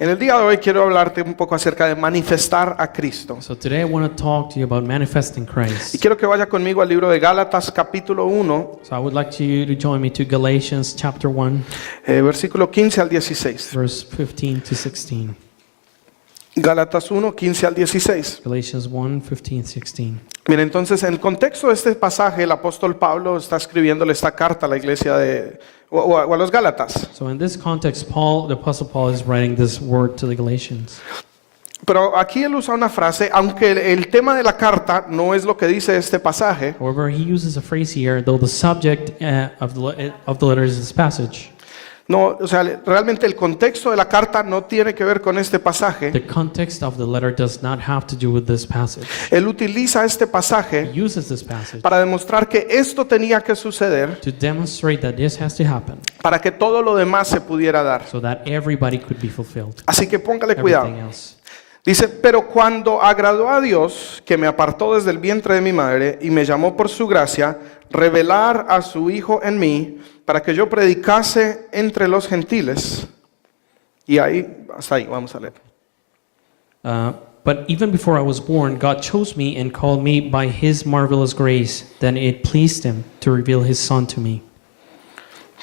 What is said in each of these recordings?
En el día de hoy quiero hablarte un poco acerca de manifestar a Cristo. So today I want to talk to you about manifesting Y Christ. quiero que vaya conmigo al libro de Gálatas capítulo 1, So I would like you to join me to Galatians chapter 1, versículo 15 al 16. verse 15 to 16. Gálatas 1, 15 al 16. Galatians 1, 15, 16. Bien, entonces en el contexto de este pasaje el apóstol Pablo está escribiéndole esta carta a la iglesia o a los Gálatas. So in this context, the Apostle Paul is writing this word to the Galatians. Pero aquí él usa una frase, aunque el tema de la carta no es lo que dice este pasaje, However, he uses a phrase here, though the subject of the letter is this passage. no, o sea, realmente el contexto de la carta no tiene que ver con este pasaje. The context of the letter does not have to do with this passage. Él utiliza este pasaje He uses this passage para demostrar que esto tenía que suceder to demonstrate that this has to happen para que todo lo demás se pudiera dar. so that everybody could be fulfilled. Así que póngale cuidado. Everything else. Dice, pero cuando agradó a Dios, que me apartó desde el vientre de mi madre y me llamó por su gracia, revelar a su Hijo en mí, para que yo predicase entre los gentiles. Y ahí, hasta ahí, vamos a leer. But even before I was born, God chose me and called me by His marvelous grace. Then it pleased Him to reveal His Son to me.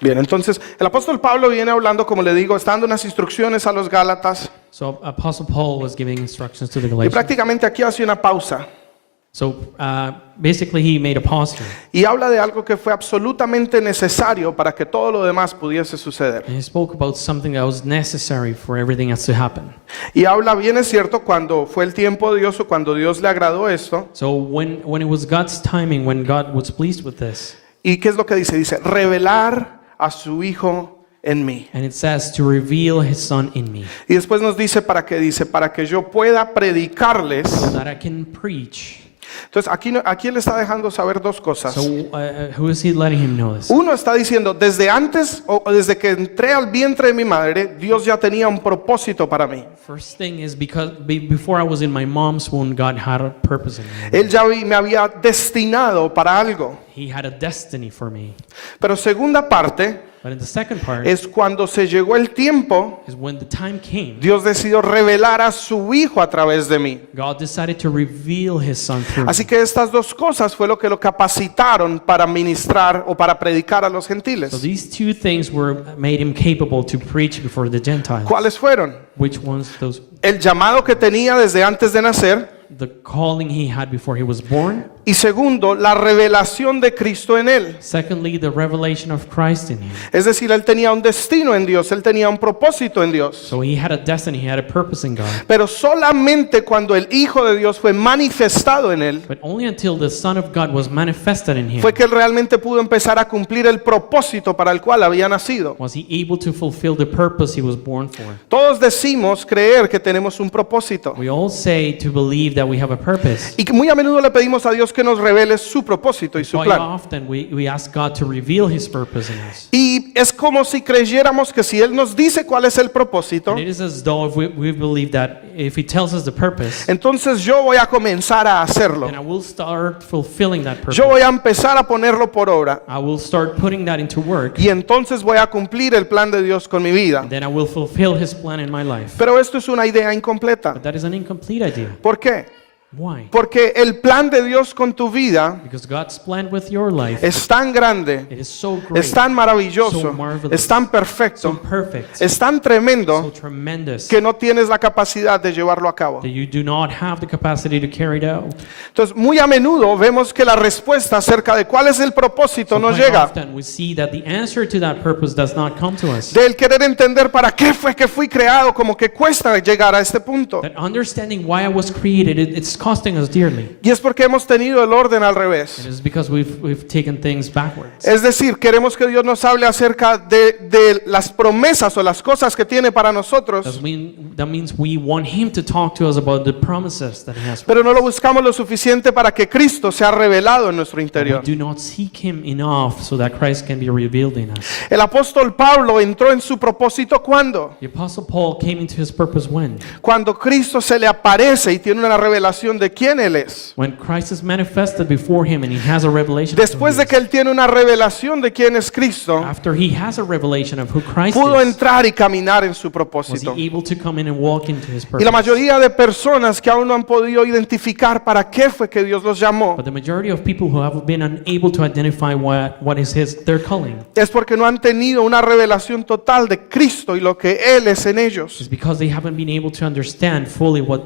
Bien, entonces el apóstol Pablo viene hablando, como le digo, está dando unas instrucciones a los Gálatas So Apostle Paul was giving instructions to the y Galatians. prácticamente aquí hace una pausa So basically he made a pause here. y habla de algo que fue absolutamente necesario para que todo lo demás pudiese suceder. And he spoke about something that was necessary for everything else to happen. Y habla, bien es cierto, cuando fue el tiempo de Dios o cuando Dios le agradó esto. So when it was God's timing, when God was pleased with this, ¿Y qué es lo que dice? Dice, revelar a su Hijo en mí. and it says to reveal His Son in me, Y después nos dice, ¿para qué? Dice, para que yo pueda predicarles. so that I can preach. Entonces aquí él está dejando saber dos cosas. So who is he letting him know this? Uno está diciendo, desde antes o desde que entré al vientre de mi madre, Dios ya tenía un propósito para mí. First thing is because before I was in my mom's womb, God had a purpose in me. Él ya me había destinado para algo. He had a destiny for me. Pero segunda parte But in the second part es cuando se llegó el tiempo, is when the time came, Dios decidió revelar a su Hijo a través de mí. God decided to reveal His Son through Así me. que estas dos cosas fue lo que lo capacitaron para ministrar o para predicar a los So gentiles. these two things made him capable to preach before the Gentiles. ¿Cuáles fueron? Which ones? Those El llamado que tenía desde antes de nacer, the calling he had before he was born. y segundo, la revelación de Cristo en él. Secondly, the revelation of Christ in him. Es decir, él tenía un destino en Dios, él tenía un propósito en Dios. So he had a destiny, he had a purpose in God. Pero solamente cuando el Hijo de Dios fue manifestado en él, But only until the Son of God was manifested in him fue que él realmente pudo empezar a cumplir el propósito para el cual había nacido. was he able to fulfill the purpose he was born for. Todos decimos creer que tenemos un propósito. We all say to believe that we have a purpose. Y que muy a menudo le pedimos a Dios que nos revele su propósito y su Quite plan. often we ask God to reveal His purpose in us. Y es como si creyéramos que si Él nos dice cuál es el propósito, And it is as though if we believe that if He tells us the purpose, entonces yo voy a comenzar a hacerlo. then I will start fulfilling that purpose. Yo voy a empezar a ponerlo por obra. I will start putting that into work. Y entonces voy a cumplir el plan de Dios con mi vida. Then I will fulfill His plan in my life. Pero esto es una idea incompleta. But that is an incomplete idea. ¿Por qué? Why? Porque el plan de Dios con tu vida Because God's plan with your life, es tan grande, it is so great, es tan maravilloso, so marvelous, es tan so perfecto, perfect, es tan so tremendo tremendous que no tienes la capacidad de llevarlo a cabo. that you do not have the capacity to carry it out. Entonces, muy a menudo vemos que la respuesta acerca de cuál es el propósito So no quite llega. often we see that the answer to that purpose does not come to us. Del querer entender para qué fue que fui creado, como que cuesta llegar a este punto. That understanding why I was created, it's costing us dearly. Y es porque hemos tenido el orden al It revés. is because we've taken things backwards. Es decir, queremos que Dios nos hable acerca de las promesas o las cosas que tiene para nosotros, That means we want Him to talk to us about the promises that He has for pero no us. lo buscamos lo suficiente para que Cristo sea revelado en nuestro We interior. do not seek Him enough so that Christ can be revealed in us. El apóstol Pablo entró en su propósito ¿cuándo? The Apostle Paul came into his purpose when? Cuando Cristo se le aparece y tiene una revelación revelación de quién Él es, When Christ is manifested before him and he has a revelation of who después he de is, que Él tiene una revelación de quién es Cristo, after he has a revelation of who Christ pudo is, entrar y caminar en su was propósito. he able to come in and walk into his Y purpose? la mayoría de personas que aún no han podido identificar para qué fue que Dios los llamó, But the majority of people who have been unable to identify what is their calling es porque no han tenido una revelación total de Cristo y lo que Él es en ellos. is because they haven't been able to understand fully what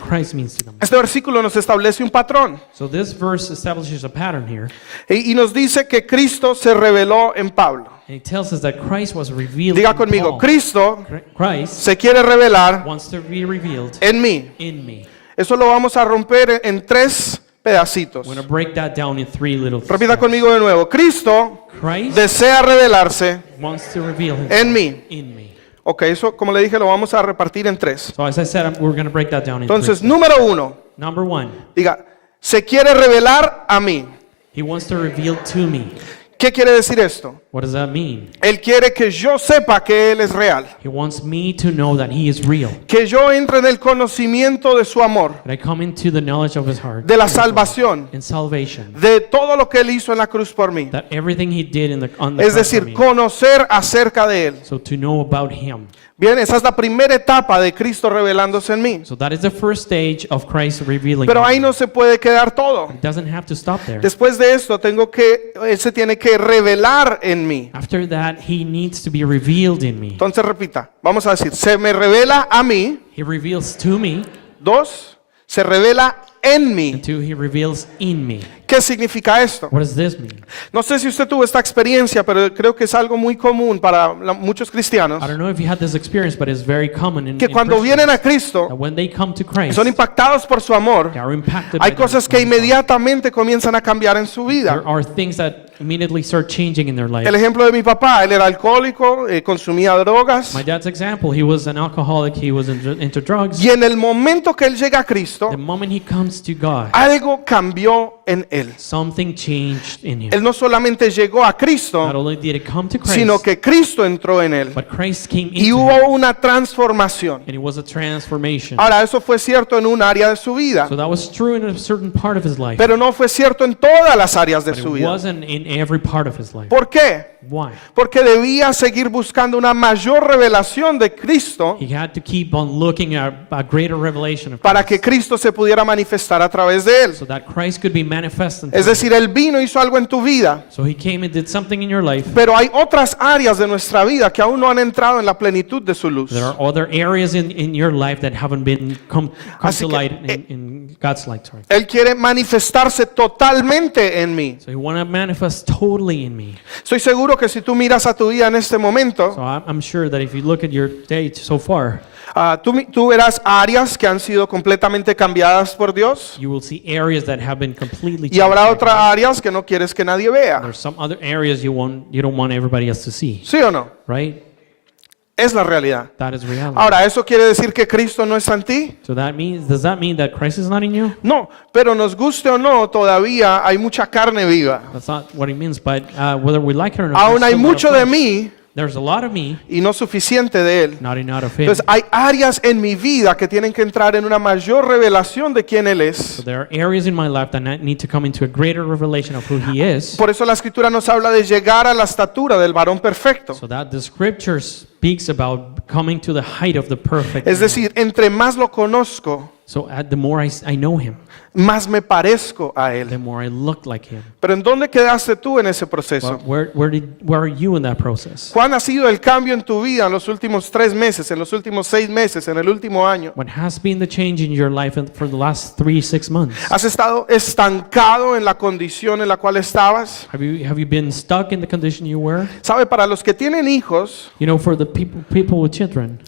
Christ means to them. Este versículo nos establece un patrón So this verse establishes a pattern here, y nos dice que Cristo se reveló en Pablo. and it tells us that Christ was revealed Diga in conmigo, Paul. Cristo Christ se quiere revelar wants to be revealed en mí. in me. Eso lo vamos a romper en tres pedacitos. We're going to break that down in three little Repita steps. conmigo de nuevo. Cristo Christ desea revelarse wants to reveal himself en mí. in me. Ok, eso como le dije lo vamos a repartir en tres. So as I said, we're going to break that down in Entonces, three. número uno, Number one, diga, se quiere revelar a mí. he wants to reveal to me. ¿Qué quiere decir esto? What does that mean? Él quiere que yo sepa que Él es real, He wants me to know that he is real. que yo entre en el conocimiento de su amor, That I come into the knowledge of his heart. de la salvación, In salvation. de todo lo que Él hizo en la cruz por mí. That everything he did on the Es cross for decir, me. conocer acerca de Él. So to know about him. Bien, esa es la primera etapa de Cristo revelándose en mí. So that is the first stage of Christ revealing. Pero ahí him. no se puede quedar todo. It doesn't have to stop there. Después de esto, Él se tiene que revelar en mí. After that, he needs to be revealed in me. Entonces repita, vamos a decir, se me revela a mí. He reveals to me. Dos, se revela en mí. And two, he reveals in me. ¿Qué significa esto? What does this mean? No sé si usted tuvo esta experiencia, pero creo que es algo muy común para muchos cristianos, I don't know if you had this experience, but it's very common in que cuando Christians, vienen a Cristo that when they come to y Christ, son impactados por su amor, they are impacted hay by cosas que the love of God. inmediatamente comienzan a cambiar en su vida. There are things that immediately start changing in their life. El ejemplo de mi papá, él era alcohólico, consumía drogas, My dad's example, he was an alcoholic, he was into drugs. y en el momento que él llega a Cristo, The moment he comes to God, algo cambió en él. something changed in him. Él no solamente llegó a Not Cristo, only did it come to Christ, sino que Cristo entró en él but Christ came y into hubo him, una transformación. and it was a transformation. Ahora, eso fue cierto en un área de su vida, So that was true in a certain part of his life, pero no fue cierto en todas las áreas de but su it vida. wasn't in every part of his life. ¿Por qué? Why? Porque debía seguir buscando una mayor revelación de Cristo He had to keep on looking at a greater revelation of para Christ, que Cristo se pudiera manifestar a través de él. so that Christ could be manifest in Es decir, Él vino, hizo algo en tu vida, So he came and did something in your life. pero hay otras áreas de nuestra vida que aún no han entrado en la plenitud de su luz. There are other areas in your life that haven't been come Así to que, light in God's light. Sorry. Él quiere manifestarse totalmente en mí. So he want to manifest totally in me. Estoy seguro que si tú miras a tu vida en este momento, So I'm sure that if you look at your day so far, tú verás áreas que han sido completamente cambiadas por Dios you will see areas that have been completely y habrá changed by otras God. áreas que no quieres que nadie vea. There's some other areas you don't want everybody else to see, ¿Sí o no? right? Es la realidad. That is reality. Ahora, ¿eso quiere decir que Cristo no está en ti? So does that mean that Christ is not in you? No, pero nos guste o no, todavía hay mucha carne viva. That's not what it means, but whether we like it or not, Aún hay there's still a lot of mucho de flesh. mí There's a lot of me, y no suficiente de Él. not enough of him. Entonces, hay áreas en mi vida que tienen que entrar en una mayor revelación de quién Él So es. there are areas in my life that need to come into a greater revelation of who he is. Por eso la Escritura nos habla de llegar a la estatura del varón perfecto. So that the scripture speaks about coming to the height of the perfect. Es man. decir, entre más lo conozco, So the more I know him, más me parezco a the Él. more I look like him. Pero ¿en dónde quedaste tú en ese proceso? But where are you in that process? ¿Cuál ha sido el cambio en tu vida en los últimos 3 meses, en los últimos 6 meses, en el último año? What has been the change in your life for the last 3-6 months? ¿Has estado estancado en la condición en la cual estabas? Have you been stuck in the condition you were? ¿Sabe? Para los que tienen hijos, You know, for the people with children,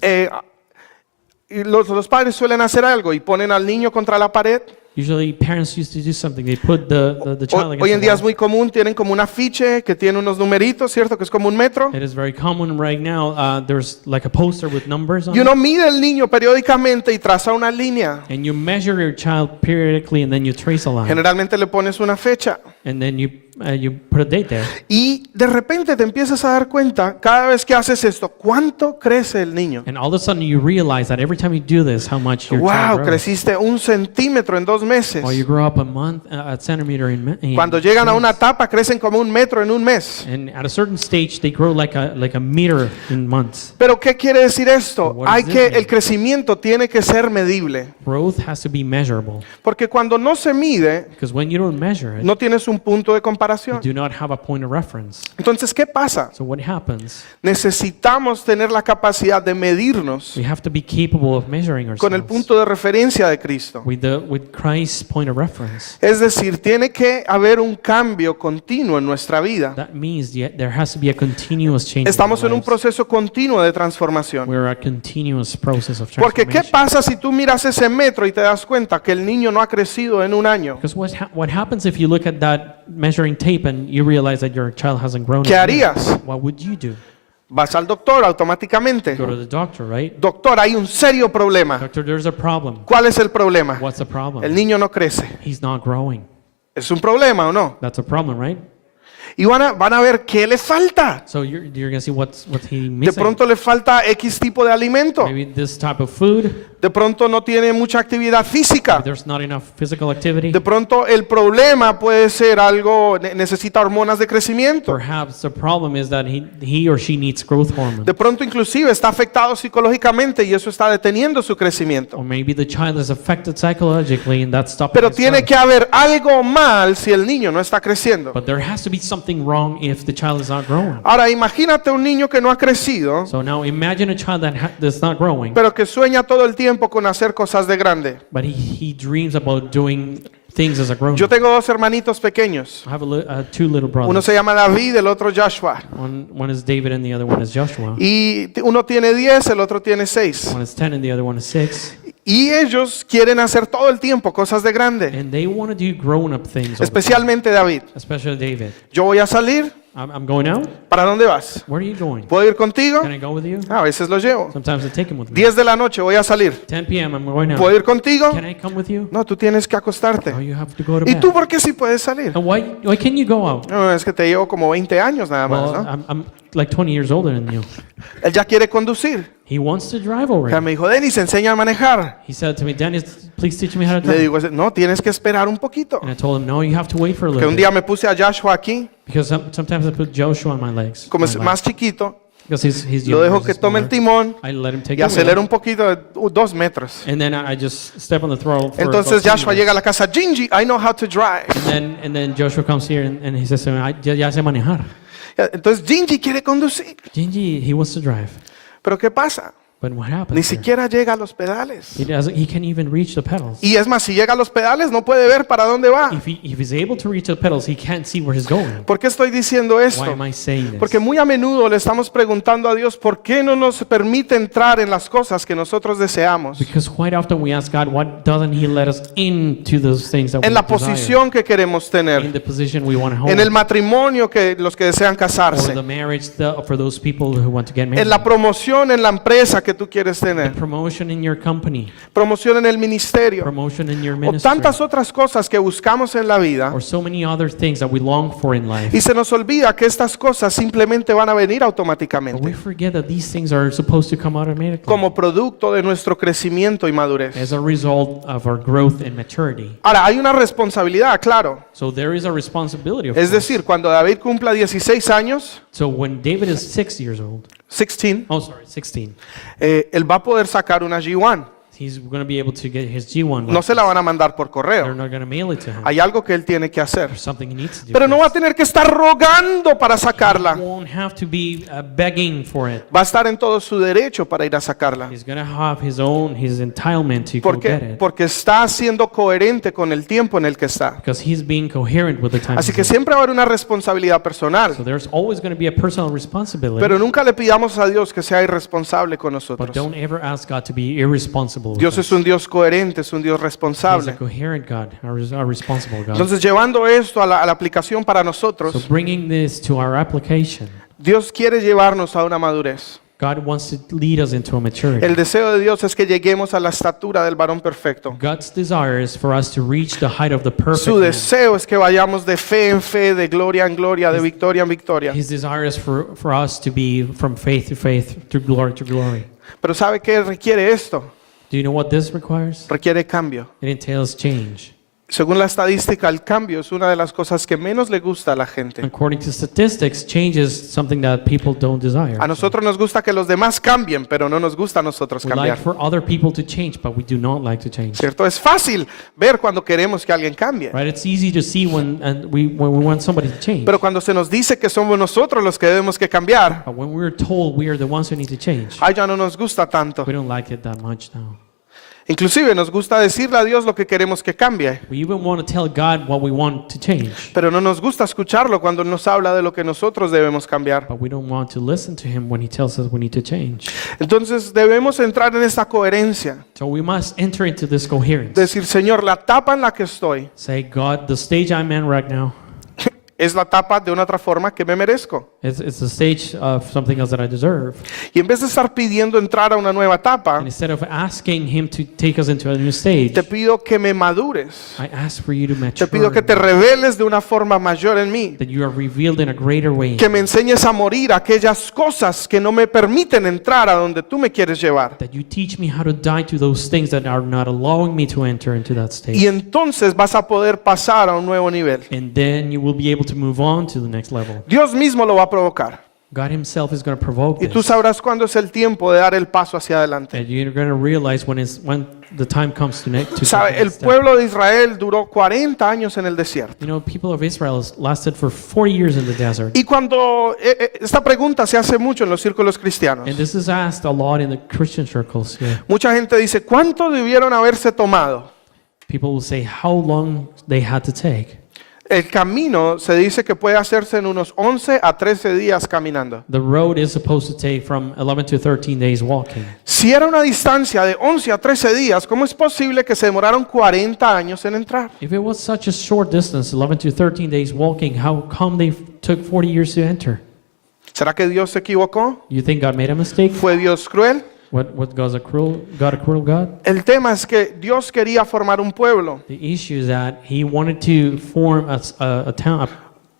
y los padres suelen hacer algo y ponen al niño contra la pared Usually parents used to do something. They put the child against Hoy en the día es wall. muy común, tienen como un afiche que tiene unos numeritos, ¿cierto? Que es como un metro. It is very common right now. There's like a poster with numbers on Y it. uno mide al niño periódicamente y traza una línea. And you measure your child periodically, and then you trace a line. Generalmente le pones una fecha. And then you put a date there. Y de repente te empiezas a dar cuenta, cada vez que haces esto, cuánto crece el niño. And all of a sudden you realize that every time you do this, how much your Wow, child grows. creciste 1 centímetro en 2 meses. Or you grow up a centimeter in Cuando llegan a una months. etapa, crecen como 1 metro en 1 mes. And at a certain stage, they grow like a meter in months. Pero ¿qué quiere decir esto? What does Hay this que, mean? el crecimiento tiene que ser medible. Growth has to be measurable. Porque cuando no se mide, Because when you don't measure it, no tienes un punto de you comparación. do not have a point of reference. Entonces, ¿qué pasa? So what happens? Necesitamos tener la capacidad de medirnos We have to be capable of measuring con el ourselves punto de referencia de Cristo. with Christ's point of reference. Es decir, tiene que haber un cambio continuo en nuestra vida. That means there has to be a continuous change. Estamos in en our un lives. proceso continuo de transformación. We're a continuous process of Porque ¿qué transformation. pasa si tú miras ese metro y te das cuenta que el niño no ha crecido en 1 año? Because what happens if you look at that measuring tape and you realize that your child hasn't grown? ¿Qué in a year? harías? What would you do? Vas al doctor automáticamente. Go to the doctor, right? Doctor, hay un serio problema. Doctor, there's a problem. ¿Cuál es el problema? What's the problem? El niño no crece. He's not growing. ¿Es un problema o no? That's a problem, right? Y van a ver qué le falta. So you're going to see what he De missing. pronto le falta X tipo de alimento. Maybe this type of food. De pronto no tiene mucha actividad física. There's not enough physical activity. De pronto el problema puede ser algo, necesita hormonas de crecimiento. Perhaps the problem is that he or she needs growth hormone. De pronto inclusive está afectado psicológicamente y eso está deteniendo su crecimiento. Or maybe the child is affected psychologically and that's stopping Pero his tiene growth. que haber algo mal si el niño no está creciendo. But there has to be something wrong if the child is not growing. Ahora imagínate un niño que no ha crecido, So now imagine a child that's not growing, pero que sueña todo el tiempo con hacer cosas de grande. but he dreams about doing things as a grown Yo up. tengo 2 hermanitos pequeños. I have two little Uno brothers. se llama David, el otro Joshua. One is David and the other one is Joshua. Y uno tiene 10, el otro tiene 6. One is 10 and the other one is 6. Y ellos quieren hacer todo el tiempo cosas de grande. And they want to do grown-up things. all the time. Especialmente David. Especially David. Yo voy a salir. I'm going out. ¿Para dónde vas? Where are you going? ¿Puedo ir contigo? Can I go with you? A veces lo llevo. Sometimes I take him with me. 10 de la noche voy a salir. 10 p.m. I'm going out. ¿Puedo ir contigo? Can I come with you? No, tú tienes que acostarte. Oh, you have to go to ¿Y bed. tú por qué sí puedes salir? And why can you go out? No, es que te llevo como 20 años nada más, Well, ¿no? I'm like 20 years older than you. Él ya quiere conducir. He wants to drive Ya already. me dijo, Denis, enseña a manejar. He said to me, Dennis, please teach me how to Le drive. digo, no, tienes que esperar un poquito. And I told him, no, you have to wait for a Que little un bit. día me puse a Joshua aquí, Because sometimes I put Joshua on my legs. como es my lap. más chiquito, Because he's lo younger, dejo he's que tome el smaller. timón I let him take y the acelero wheel. un poquito de 2 metros. And then I just step on the throttle for Entonces about 2 Joshua minutes. llega a la casa, Gingy, I know how to drive. And then Joshua comes here and he says to me, ya sé manejar. Entonces Gingy quiere conducir. Gingy, he wants to drive. Pero ¿qué pasa? But what happens Ni here? siquiera llega a los pedales. He can't even reach the pedals. Y es más, si llega a los pedales no puede ver para dónde va. If he's able to reach the pedals, he can't see where he's going. ¿Por qué estoy diciendo Why esto? am I saying this? Porque muy a menudo le estamos preguntando a Dios por qué no nos permite entrar en las cosas que nosotros deseamos, Because quite often we ask God, why doesn't He let us into those things that en we la desire? posición que queremos In tener, the position we want to hold. en el matrimonio que los que desean Or the casarse, marriage for those people who want to get married. en la promoción en la empresa que tú quieres tener, Promotion in your company. promoción en el ministerio, Promotion in your o ministry. tantas otras cosas que buscamos en la vida, Or so many other things that we long for in life. y se nos olvida que estas cosas simplemente van a venir But we automáticamente forget that these things are supposed to come automatically como producto de nuestro crecimiento y madurez. as a result of our growth and maturity. Ahora, hay una responsabilidad, claro. So there is a responsibility of Es course. decir, cuando David cumpla 16 años, So when David is 6 years old, 16, 16, él va a poder sacar una G1. he's going to be able to get his G1 No se la license. van a mandar por They're correo. not going to mail it to him. Hay algo que él tiene que hacer. There's something he needs to do. Pero no va a first. tener que estar rogando para sacarla. He won't have to be begging for it. Va a estar en todo su derecho para ir a sacarla. He's going to have his entitlement to go ¿Por get qué? it. Porque está siendo coherente con el tiempo en el que está. Because he's being coherent with the time. Así he's que in. siempre va a haber una responsabilidad personal. So there's always going to be a personal responsibility. Pero nunca le pidamos a Dios que sea irresponsable con But nosotros. don't ever ask God to be irresponsible with Dios us. es un Dios coherente, es un Dios He's a responsable. coherent God, a responsible God. Entonces, llevando esto a la aplicación para So nosotros, bringing this to our application, Dios quiere llevarnos a una madurez. God wants to lead us into a maturity. El deseo de Dios es que lleguemos a la estatura del varón perfecto. God's desire is for us to reach the height of the perfect Su man. deseo es que vayamos de fe en fe, de gloria en gloria, de victoria en victoria. His desire is for us to be from faith to faith, through glory to glory. Pero ¿sabe qué requiere esto? Do you know what this requires? Requiere cambio. It entails change. Según la estadística, el cambio es una de las cosas que menos le gusta a la gente. According to statistics, change is something that people don't desire. A nosotros nos gusta que los demás cambien, pero no nos gusta a nosotros We cambiar. like for other people to change, but we do not like to change. ¿Cierto? Es fácil ver cuando queremos que alguien cambie. Right? It's easy to see when we want somebody to change. Pero cuando se nos dice que somos nosotros los que debemos que cambiar, But when we're told we are the ones who need to change, ay, ya no nos gusta tanto. we don't like it that much now. Inclusive nos gusta decirle a Dios lo que queremos que cambie, We even want to tell God what we want to change, pero no nos gusta escucharlo cuando Él nos habla de lo que nosotros debemos cambiar. but we don't want to listen to Him when He tells us we need to change. Entonces debemos entrar en esta coherencia. So we must enter into this coherence. Decir, Señor, la etapa en la que estoy Say, God, the stage I'm in right now, es la etapa de una otra forma que me merezco. it's the stage of something else that I deserve. Y en vez de estar pidiendo entrar a una nueva etapa, And instead of asking Him to take us into a new stage, te pido que me madures. I ask for you to Te pido que mature, te reveles de una forma mayor en mí. that you are revealed in a greater way, Que me enseñes a morir aquellas cosas que no me permiten entrar a donde tú me quieres llevar. that you teach me how to die to those things that are not allowing me to enter into that Y stage. entonces vas a poder pasar a un nuevo nivel. And then you will be able to move on to the next level. Dios mismo lo va a provocar. God Himself is going to provoke Y tú this. sabrás cuándo es el tiempo de dar el paso hacia adelante. And you're going to realize when the time comes to take Sabe, the el next step. pueblo de Israel duró 40 años en el desierto. You know, people of Israel has lasted for 40 years in the desert. Y cuando esta pregunta se hace mucho en los círculos cristianos, And this is asked a lot in the Christian circles here. mucha gente dice, ¿cuánto debieron haberse tomado? People will say how long they had to take. El camino se dice que puede hacerse en unos 11 a 13 días caminando. The road is supposed to take from 11 to 13 days walking. Si era una distancia de 11 a 13 días, ¿cómo es posible que se demoraron 40 años en entrar? If it was such a short distance, 11 to 13 days walking, how come they took 40 years to enter? ¿Será que Dios se equivocó? You think God made a mistake? ¿Fue Dios cruel? What God's a cruel God? El tema es que Dios quería formar un pueblo. The issue is that He wanted to form a town,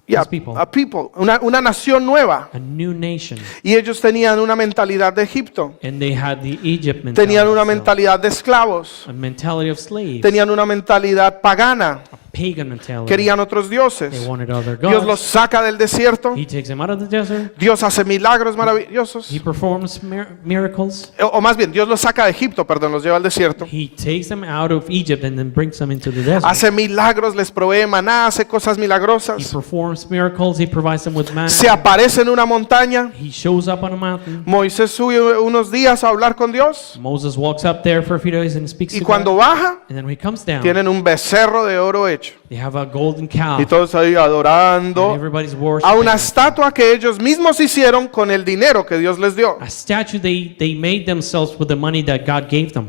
Yeah, His people, a people, una nación nueva. a new nation. Y ellos tenían una mentalidad de Egipto. And they had the Egypt Tenían una mentality, mentalidad de esclavos. a mentality of slaves, Tenían una mentalidad pagana. pagan mentality. Querían otros They dioses. wanted other Dios los gods. saca del desierto. He takes them out of the desert. Dios hace milagros maravillosos. He performs miracles. O más bien, Dios los saca de Egipto, perdón, los lleva al desierto. He takes them out of Egypt and then brings them into the desert. Hace milagros, les provee maná, hace cosas He milagrosas. performs miracles. He provides them with manna. Se aparece en una montaña. He shows up on a mountain. Moisés sube unos días a hablar con Dios. Moses walks up there for a few days and speaks Y to cuando God. baja, And then when he comes down, tienen un becerro de oro hecho. they have a golden cow. Y todos ahí And adorando everybody's a worshiping. una estatua que ellos mismos hicieron con el dinero que Dios les dio. A statue they made themselves with the money that God gave them.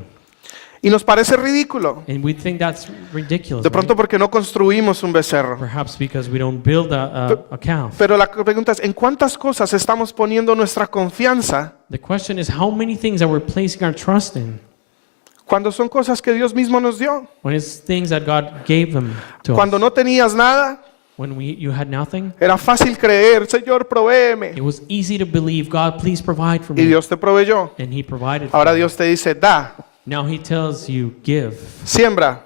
Y nos parece ridículo. And we think that's ridiculous. De pronto Right? porque no construimos un becerro. Perhaps because we don't build a calf. Pero la pregunta es, ¿en cuántas cosas estamos poniendo nuestra confianza The question is how many things that we're placing our trust in cuando son cosas que Dios mismo nos dio? when it's things that God gave them to Cuando us. no tenías nada, When you had nothing, era fácil creer, Señor, provéeme. it was easy to believe, God, please provide for Y me. Dios te proveyó. And He provided for Ahora me. Dios te dice, da, Now He tells you, give, siembra,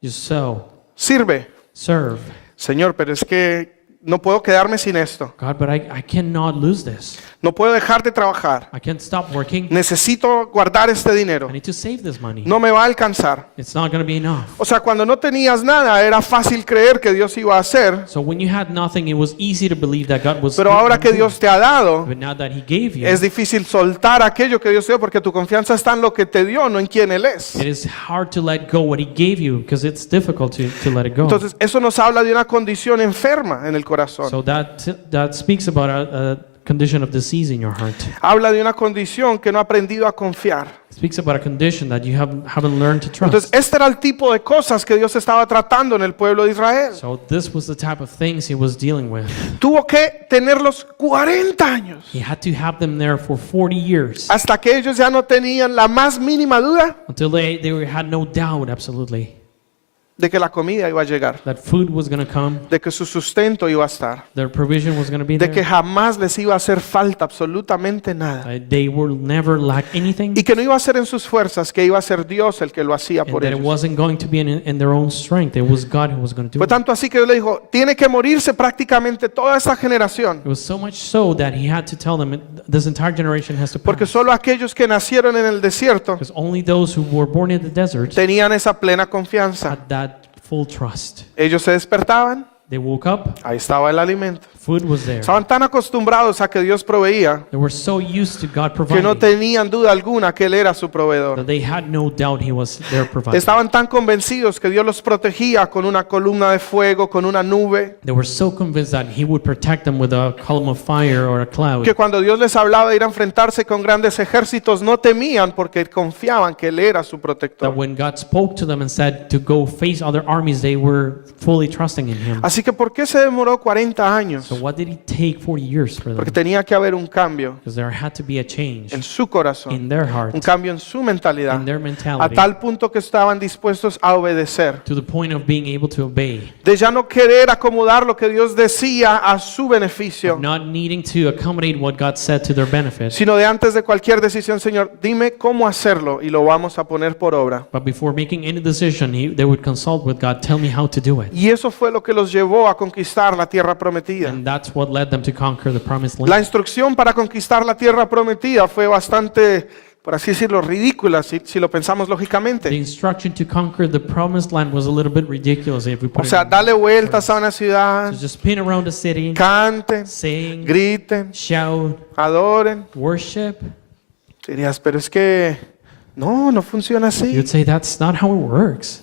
you sow, sirve. serve. Señor, pero es que no puedo quedarme sin esto. God, but I cannot lose this. No puedo dejar de trabajar. I can't stop working. Necesito guardar este dinero. I need to save this money. No me va a alcanzar. It's not going to be enough. O sea, cuando no tenías nada, era fácil creer que Dios iba a hacer. So when you had nothing, it was easy to believe that God was. Pero ahora que Dios te ha dado, But now that He gave you, es difícil soltar aquello que Dios te dio porque tu confianza está en lo que te dio, no en quién Él es. it is hard to let go what He gave you because it's difficult to let it go. Entonces, eso nos habla de una condición enferma en el corazón. So that speaks about a condition of disease in your heart. Habla de una condición que no ha aprendido a confiar. It speaks about a condition that you haven't learned to Entonces, trust. este era el tipo de cosas que Dios estaba tratando en el pueblo de Israel. So this was the type of things he was dealing with. Tuvo que tenerlos 40 años He had to have them there for 40 years hasta que ellos ya no tenían la más mínima duda until they had no doubt, absolutely, de que la comida iba a llegar, that food was going to come, de que su sustento iba a estar, their provision was going to be de que there, jamás les iba a hacer falta absolutamente nada. that they will never lack anything, Y que no iba a ser en sus fuerzas, que iba a ser Dios el que lo hacía and por that it ellos. wasn't going to be in their own strength. It was God who was going to do Fue it. tanto así que Dios le dijo, tiene que morirse prácticamente toda esta generación, It was so much so that he had to tell them, this entire generation has to porque pass. solo aquellos que nacieron en el desierto Because only those who were born in the desert tenían esa plena confianza. had that full trust. Ellos se despertaban, They woke up, ahí estaba el alimento. food was there. Estaban tan acostumbrados a que Dios proveía They were so used to God que no providing tenían duda alguna que Él era su proveedor. that they had no doubt he was their provider. Estaban tan convencidos que Dios los protegía con una columna de fuego, con una nube, They were so convinced that he would protect them with a column of fire or a cloud que cuando Dios les hablaba de ir a enfrentarse con grandes ejércitos no temían porque confiaban que Él era su that protector. when God spoke to them and said to go face other armies, they were fully trusting in him. Así que ¿por qué se demoró 40 años? So what did it take 40 years for them? Porque tenía que haber un cambio Because there had to be a change en su corazón, in their heart, un cambio en su mentalidad, in their a mentality, tal punto que estaban dispuestos a obedecer, to the point of being able to obey, de ya no querer acomodar lo que Dios decía a su of beneficio, not needing to accommodate what God said to their benefit. sino de antes de cualquier decisión, Señor, dime cómo hacerlo y lo vamos a poner por obra. But before making any decision, they would consult with God, tell me how to do it. Y eso fue lo que los llevó a conquistar la tierra prometida. And that's what led them to conquer the promised La land. instrucción para conquistar la tierra prometida fue bastante, por así decirlo, ridícula si lo pensamos The lógicamente. instruction to conquer the promised land was a little bit ridiculous if we O put it sea, in. dale vueltas a una ciudad, So just spin around the city, canten, sing, griten, shout, adoren. worship. Dirías, pero es que no funciona así. You'd say that's not how it works.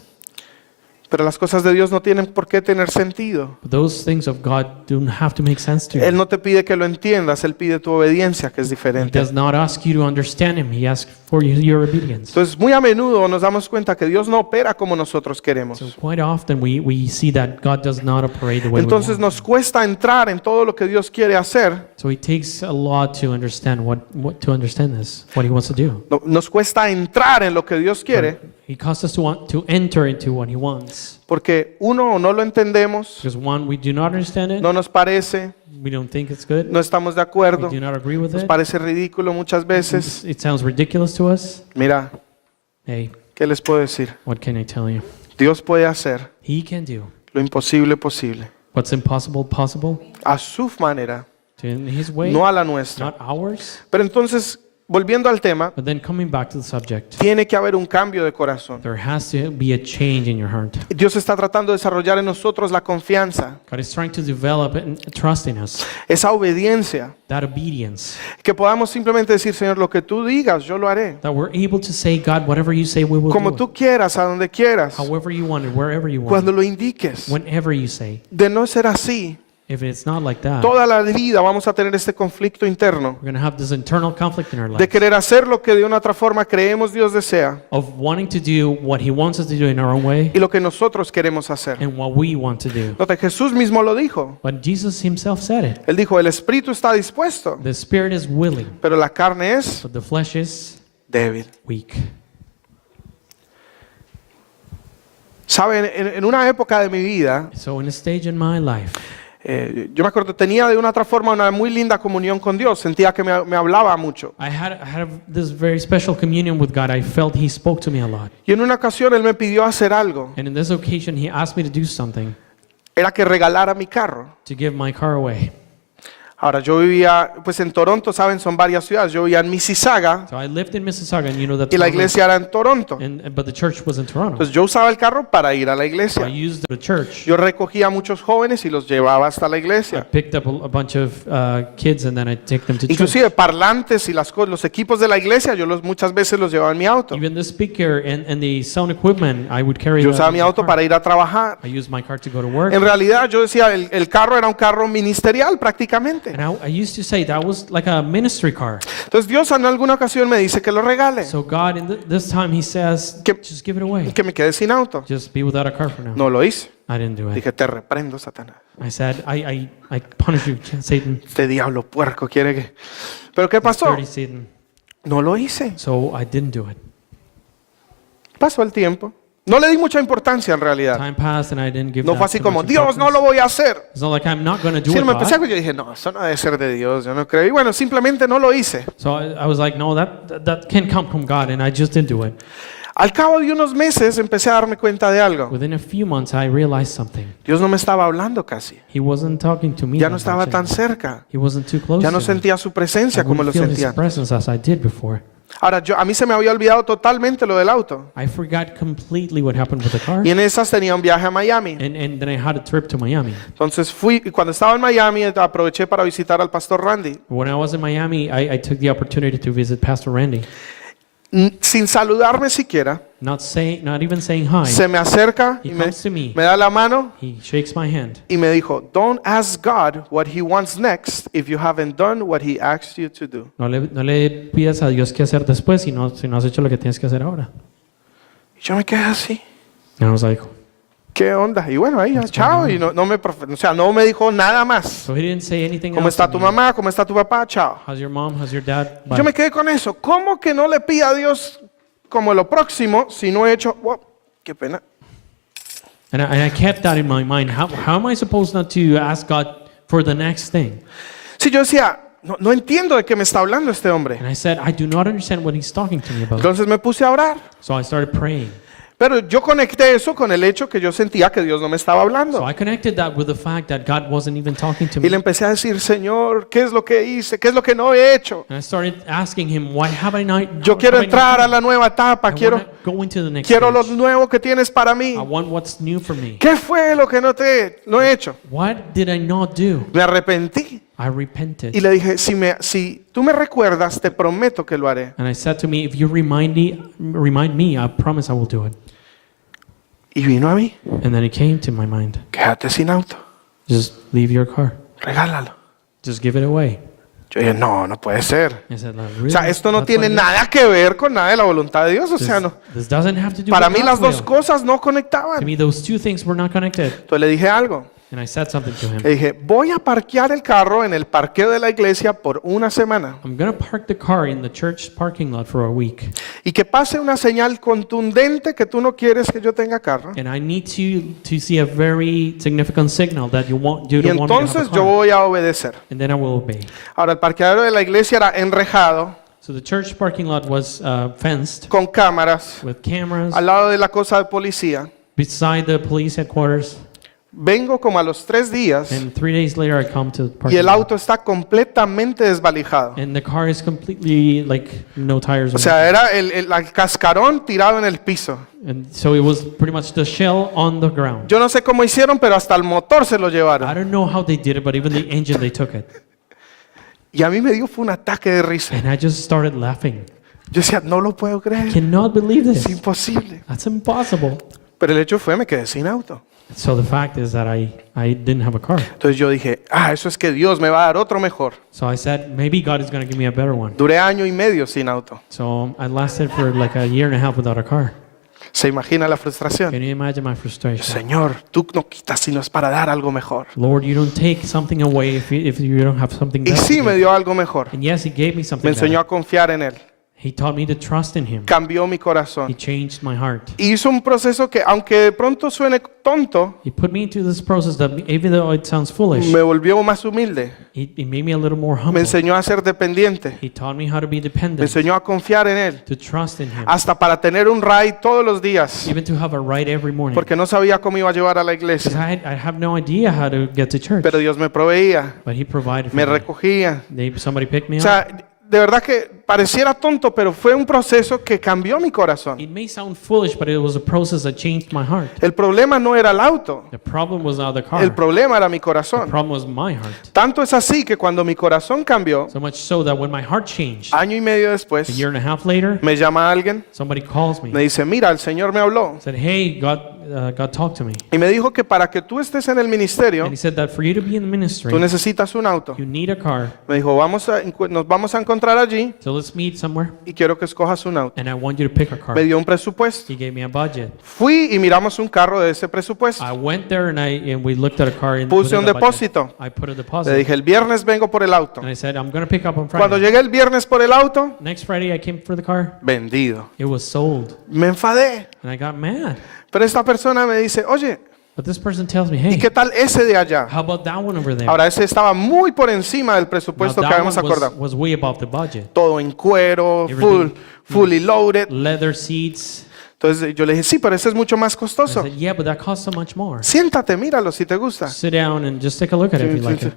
Pero las cosas de Dios no tienen por qué tener sentido. But those things of God don't have to make sense to Él you. no te pide que lo entiendas, Él pide tu obediencia, que es He diferente. does not ask you to understand Him. He asks for your obedience. Entonces, muy a menudo nos damos cuenta que Dios no opera como nosotros queremos. So quite often we see that God does not operate the way we Entonces want. nos cuesta entrar en todo lo que Dios quiere hacer. So it takes a lot to understand what this, what He wants to do. Nos cuesta entrar en lo que Dios quiere He calls us to want to enter into what He wants. porque uno, no lo entendemos, Because one, we do not understand it. no nos parece, We don't think it's good. no estamos de We acuerdo, do not agree with nos it. parece ridículo muchas veces. It sounds ridiculous to us. Mira, Hey, ¿qué les puedo decir? what can I tell you? Dios puede hacer He can do lo imposible posible, what's impossible possible a su manera, in His way, no a la nuestra. not ours. Pero entonces, volviendo al tema, But then coming back to the subject, tiene que haber un cambio de corazón. there has to be a change in your heart. Dios está tratando de desarrollar en nosotros la confianza, God is trying to develop and trust in us, esa obediencia, that obedience, que podamos simplemente decir, Señor, lo que tú digas, yo lo haré. that we're able to say, God, whatever you say, we will Como do it. tú quieras, a donde quieras, However you want it, wherever you want cuando it, lo indiques. whenever you say. De no ser así, If it's not like that, toda la vida vamos a tener este conflicto interno we're going to have this internal conflict in our de life querer hacer lo que de una otra forma creemos Dios desea of wanting to do what He wants us to do in our own way y lo que nosotros queremos hacer. and what we want to do. Note, Jesús mismo lo dijo. But Jesus Himself said it. Él dijo, el espíritu está dispuesto, The spirit is willing, pero la carne es but the flesh is débil. weak. Saben, en una época de mi vida, So in a stage in my life, yo me acuerdo, tenía de una otra forma una muy linda comunión con Dios, sentía que me hablaba mucho. I had this very special communion with God. I felt He spoke to me a lot. Y en una ocasión Él me pidió hacer algo, And in this occasion, He asked me to do something, era que regalara mi carro. to give my car away. Ahora, yo vivía, pues en Toronto, saben, son varias ciudades. Yo vivía en Mississauga So I lived in Mississauga, and you know that y la Toronto- iglesia era en Toronto. but the church was in Toronto. Entonces yo usaba el carro para ir a la So I iglesia. used the church. Yo recogía a muchos jóvenes y los llevaba hasta la I iglesia. picked up a bunch of kids, and then I take them to church. Inclusive parlantes y los equipos de la iglesia, yo muchas veces los llevaba en mi auto. Even the speaker and the sound equipment, I would carry Yo that usaba in mi my auto car. para ir a trabajar. I used my car to go to work. En realidad yo decía, el carro era un carro ministerial prácticamente. ministerialmente. And I used to say that was like a ministry car. Entonces Dios en alguna ocasión me dice que lo regale, So God, this time He says, Que- just give it away. que me quede sin auto. Just be without a car for now. No lo hice. I didn't do it. Dije, te reprendo, Satanás. I said, I punish you, Satan. Este diablo puerco quiere que... ¿Pero qué pasó? Dirty Satan. No lo hice. So I didn't do it. Pasó el tiempo. No le di mucha importancia en realidad. Time passed and I didn't give No that fue así too como, much Dios, no importance. lo voy a hacer. It's not like I'm not going to do Sí, it, me empecé a... God. Yo dije, no, eso no debe ser de Dios, yo no creo. Y bueno, simplemente no lo hice. So I was like, no, that can't come from God, and I just didn't do it. Al cabo de unos meses empecé a darme cuenta de algo. Within a few months, I realized something. Dios no me estaba hablando casi. He wasn't talking to me. Ya that no estaba much tan anymore. cerca. He wasn't too close Ya no to me. sentía su I presencia como lo wouldn't feel His sentía. presence as I did before. Ahora, a mí se me había olvidado totalmente lo del auto. I forgot completely what happened with the car, Y en esas tenía un viaje a Miami. and then I had a trip to Miami. Entonces fui, y cuando estaba en Miami aproveché para visitar al pastor Randy. When I was in Miami, I took the opportunity to visit Pastor Randy. Sin saludarme siquiera, Not even saying hi. se me acerca He y comes to me. me da la mano He shakes my hand. y me dijo, don't ask God what he wants next if you haven't done what he asked you to do. No le pidas a Dios qué hacer después si no has hecho lo que tienes que hacer ahora. Y yo me quedé así, And I was like, ¿qué onda? Y bueno, ahí, chao, y no me dijo nada más. so he didn't say anything ¿Cómo else está to tu me. mamá? ¿Cómo está tu papá? Chao. How's your mom? How's your dad? Bye. Yo me quedé con eso. ¿Cómo que no le pida a Dios como lo próximo si no he hecho... Wow, qué pena. And I kept that in my mind. How am I supposed not to ask God for the next thing? Sí, yo decía, no entiendo de qué me está hablando este hombre. And I said, I do not understand what he's talking to me about. Entonces me puse a orar. So I started praying. Pero yo conecté eso con el hecho que yo sentía que Dios no me estaba So hablando. I connected that with the fact that God wasn't even talking to Y le me. empecé a decir, Señor, ¿qué es lo que hice? ¿Qué es lo que no he hecho? And I started asking him, why have I not? Yo quiero entrar a la nueva etapa. I Quiero wanna go into the next lo stage. nuevo que tienes para mí. I want what's new for me. ¿Qué fue lo que no he hecho? What did I not do? Me arrepentí. I repented. Y le dije, si tú me recuerdas, te prometo que lo haré. And I said to me, if you remind me, I promise I will do it. Y vino a mí, And then it came to my mind, quédate sin auto, just leave your car. regálalo. Just give it away. Yo dije, no puede ser. I said, like, O really? sea, esto no That's tiene what it is? nada que ver con nada de la voluntad de Dios. O sea, no. This doesn't have to do Para with mí las God's dos will. cosas no To conectaban. me, those two things were not connected. Entonces le dije algo. And I said something to him. Le dije, voy a parquear el carro en el parqueo de la iglesia por una semana. I'm going to park the car in the church parking lot for a week. Y que pase una señal contundente que tú no quieres que yo tenga carro. And I need to see a very significant signal that you Y don't want me to have entonces a yo car. voy a obedecer. And then I will obey. Ahora, el parqueadero de la iglesia era enrejado, So the church parking lot was fenced con cámaras, with cameras al lado de la cosa de policía. beside the police headquarters. Vengo como a los 3 días And 3 days later, I come to the y parking el lot. auto está completamente desvalijado. And the car is completely like no tires. O sea, era el cascarón tirado en el piso. And so it was pretty much the shell on the ground. Yo no sé cómo hicieron, pero hasta el motor se lo I llevaron. don't know how they did it, but even the engine, they took it. Y a mí me dio fue un ataque de risa. And I just started laughing. Yo decía, no lo puedo creer. Cannot believe Es this. imposible. That's impossible. Pero el hecho fue, me quedé sin auto. So the fact is that I didn't have a car. Entonces yo dije, eso es que Dios me va a dar otro mejor. So I said, maybe God is going to give me a better one. Duré año y medio sin auto. So I lasted for like a year and a half without a car. ¿Se imagina la frustración? Can you imagine my frustration? Señor, tú no quitas si no es para dar algo mejor. Lord, you don't take something away if you don't have something Y better. sí to me give. dio algo mejor. And yes, He gave me Me something enseñó better. a confiar en Él. He taught me to trust in Him. Cambió mi He corazón. changed my heart. Hizo un proceso que, aunque de pronto suene tonto, He put me into this process that even though it sounds foolish, me volvió más humilde. it made me a little more Me humble. enseñó a ser dependiente. He taught me how to be Me dependent, enseñó a confiar en Él. to trust in Him, Hasta para tener un ride todos los días. even to have a ride every morning. Porque no sabía cómo iba a llevar a la Because iglesia. I have no idea how to get to church, Pero Dios me proveía. but He provided Me for me. recogía. Somebody picked me O up. sea, de verdad que pareciera tonto, pero fue un proceso que cambió mi corazón. It may sound foolish, but it was a process that changed my heart. El problema no era el auto, The problem was not the car. el problema era mi The corazón. problem was my heart. Tanto es así que cuando mi corazón cambió, So much so that when my heart changed, año y medio después, a year and a half later, me llama alguien, somebody calls me me, dice, mira, el Señor me habló said, "Hey, God talked to me." y me dijo que para que tú estés en el ministerio, And he said that for you to be in the ministry, tú necesitas un auto. you need a car. Me dijo, nos vamos a encontrar allí So let's meet somewhere, y quiero que escojas un auto. and I want you to pick a car. Me dio un presupuesto. He gave me a budget. Fui y miramos un carro de ese presupuesto. I went there and we looked at a car and Puse put in un the budget. depósito. I put a Le deposit. dije, el viernes vengo por el auto. And I said, I'm going to pick up on Cuando Friday. llegué el viernes por el auto, Next Friday I came for the car. vendido. It was sold. Me enfadé. And I got mad. Pero esta persona me dice, oye, But this person tells me, ¿y hey, qué tal ese de allá? how about that one over there? Ahora ese estaba muy por encima del Now, presupuesto que that habíamos one acordado. was way above the budget. Todo en cuero, Everything. fully loaded. Leather seats. Entonces yo le dije, sí, pero ese es mucho más I costoso. said, yeah, but that costs so much more. Siéntate, míralo si te gusta. Sit down and just take a look at it if you like it.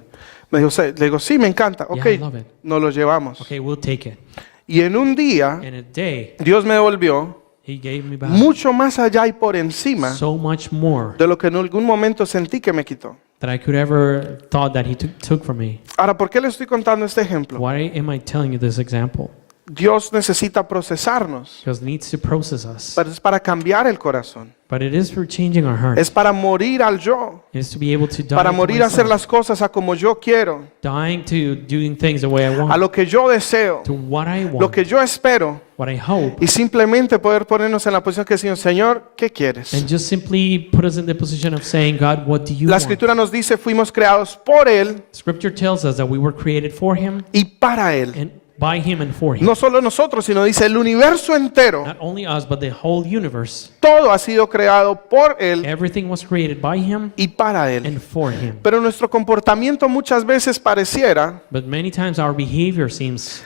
Me dijo, le digo, sí, me encanta. Ok, I love it. nos lo llevamos. Okay, we'll take it. Y en un día, In a day, Dios me devolvió he gave me back mucho más allá y por encima so much more de lo que en algún momento sentí que me quitó. that I could ever thought that he took from me. Ahora, ¿por qué le estoy contando este ejemplo? Why am I telling you this example? Dios necesita procesarnos, Because it needs to process us. pero es para cambiar el corazón. But it is for changing our heart. Es para morir al yo, It is to be able to die para to morir a hacer myself. las cosas a como yo quiero, Dying to doing things the way I a want, lo que yo deseo, to what I lo want, que yo espero, what I hope, y simplemente poder ponernos en la posición que decimos, Señor, ¿qué quieres? and just simply put us in the position of saying, God, what do you La want? Escritura nos dice, fuimos creados por Él Scripture tells us that we were created for Him y para Él. and by Him and for Him. No solo nosotros, sino dice el universo entero, Not only us, but the whole universe. todo ha sido creado por Él Everything was created by Him y para Él. and for Him. Pero nuestro comportamiento muchas veces pareciera, But many times our behavior seems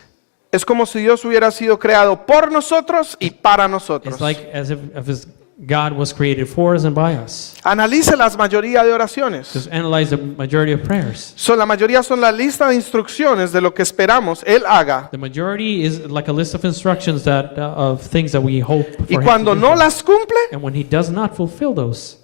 es como si Dios hubiera sido creado por nosotros y para nosotros. it's like as if God was created for us and by us. Analice la mayoría de oraciones. Just analyze the majority of prayers. La mayoría son la lista de instrucciones de lo que esperamos Él haga. The majority is like a list of instructions that of things that we hope for Y Him cuando to do no for us. las cumple, And when He does not fulfill those,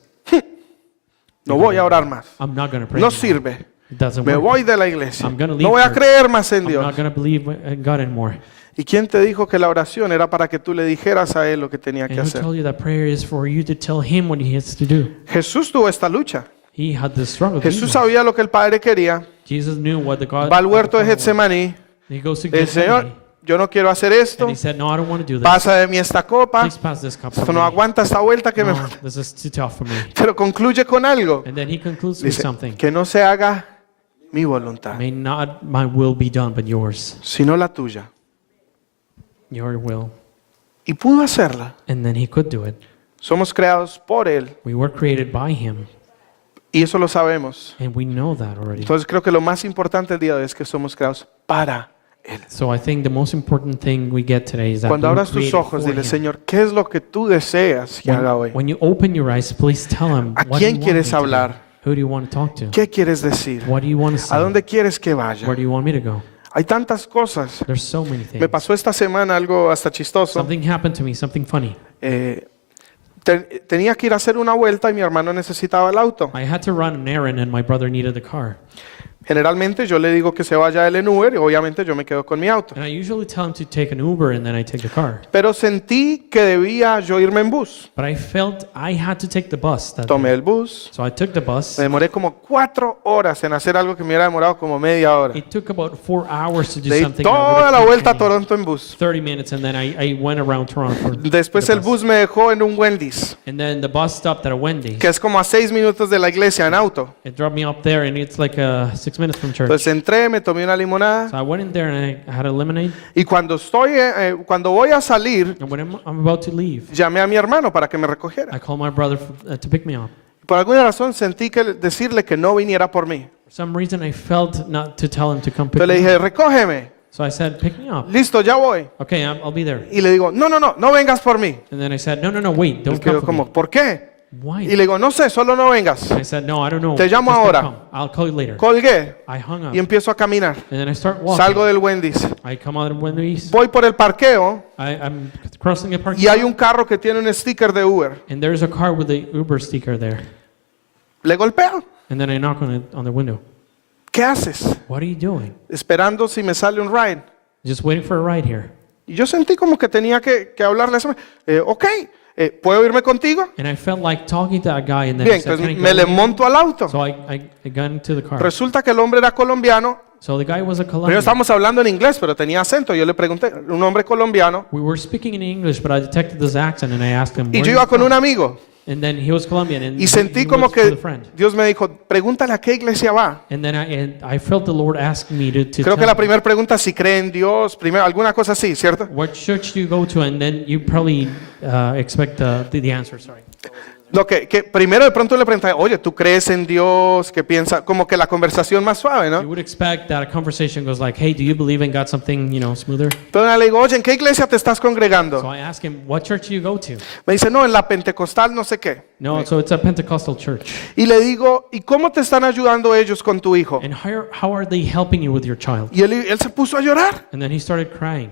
no voy a orar más. I'm not going to pray. No anymore. sirve. It doesn't Me work. voy de la iglesia. I'm gonna leave No voy a church. creer más en I'm Dios. not going to believe in God anymore. ¿Y quién te dijo que la oración era para que tú le dijeras a Él lo que tenía que And who hacer? told you that prayer is for you to tell Him what He has to do? Jesús tuvo esta lucha. He had this struggle. Jesús sabía lo que el Padre quería. Jesus knew what the God. Va al huerto de what the Father wanted. Getsemaní. He goes to Le dice, Señor, Gethsemane, yo no quiero hacer esto. and he said, "No, I don't want to do this. Pasa de mí esta copa. Please pass this cup Esto from no me. aguanta esta vuelta que me No, manda. this is too tough for me." Pero concluye con algo. And then he concludes with Dice, something. que no se haga mi voluntad, May not my will be done, but yours, sino la tuya. your will. Y pudo hacerla. And then he could do it. Somos creados por Él. We were created by Him, Y eso lo sabemos. and we know that already. Entonces creo que lo más importante el día de hoy es que somos creados para Él. So I think the most important thing we get today is that Cuando we were abras tus created ojos, for dile, Him. Señor, ¿qué es lo que tú deseas que haga hoy? When you open your eyes, please tell Him ¿A what do quién you want quieres me to do? hablar? Who do you want to talk to? ¿Qué quieres decir? What do you want to say? ¿A dónde quieres que vaya? Where do you want me to go? Hay tantas cosas. There's so many Me things. pasó esta semana algo hasta chistoso. Something happened to me, something funny. Eh, tenía que ir a hacer una vuelta y mi hermano necesitaba el auto. I had to run an errand and my brother needed the car. Generalmente yo le digo que se vaya él en Uber y obviamente yo me quedo con mi auto. And I usually tell him to take an Uber and then I take the car. Pero sentí que debía yo irme en bus. But I felt I had to take the bus that Tomé day. el bus. So I took the bus. Me demoré como 4 horas en hacer algo que me hubiera demorado como media hora. It took about 4 hours to do Le di something. that toda would la have vuelta a taken me Toronto en bus. 30 minutes and then I went around Toronto for Después the el bus me dejó en un Wendy's, And then the bus stopped at a Wendy's. que es como a 6 minutos de la iglesia en auto. It dropped me up there and it's like 6 minutes from church. Entonces entré, me tomé una limonada So I went in there and I had a lemonade. y cuando voy a salir, And when I'm about to leave, llamé a mi hermano para que me recogiera. I called my brother to pick me up. Por alguna razón sentí que decirle que no viniera por mí. For some reason, I felt not to tell him to come pick Entonces le me dije, up. recógeme. So I said, pick me up. Listo, ya voy. Okay, I'll be there. Y le digo, no vengas por mí. And then I said, no, wait, Él don't quedó come for como, me. ¿por qué? Why? Y le digo, no sé, solo no vengas. I said, no, I don't know. Te llamo Just don't ahora. come. I'll call you later. Colgué I hung up. y empiezo a caminar. And then I start walking. Salgo del Wendy's. I come out of Wendy's. Voy por el parqueo I'm crossing the parking y hay lot. un carro que tiene un sticker de Uber. And there's a car with the Uber sticker there. Le golpeo. And then I knock on the window. ¿Qué haces? What are you doing? Esperando si me sale un ride. Just waiting for a ride here. Y yo sentí como que tenía que hablarle a ese. Ok, ¿puedo irme contigo? And I felt like talking to that guy, and then Bien, he said, entonces "Can I me go le with you?" monto al auto. So I got into the car. Resulta que el hombre era colombiano. So the guy was a Pero Colombian. estábamos hablando en inglés, pero tenía acento. Yo le pregunté, un hombre colombiano. We were speaking in English, but I detected this accent, and I asked him, Y "Where yo are iba you con from?" un amigo. And then he was Colombian, and Y sentí he como was with a que friend. Dios me dijo, pregúntale a qué iglesia va. And then I felt the Lord asking me to Creo que tell la him, primera pregunta es si cree en Dios, primero, alguna cosa así, ¿cierto? what church do you go to, and then you probably expect the answer. Sorry. Lo que primero de pronto le pregunté, oye, ¿tú crees en Dios? ¿Qué piensa? Como que la conversación más suave, You ¿no? would expect that a conversation goes like, "Hey, do you believe in God?" Something smoother. Entonces le digo, oye, ¿en qué iglesia te estás So congregando? I asked him, "What church do you go to?" Me dice, no, en la Pentecostal no sé qué. No, so it's a Pentecostal church. Y le digo, ¿y cómo te están ayudando ellos con tu hijo? And how are they helping you with your child? Y él se puso a llorar. And then he started crying.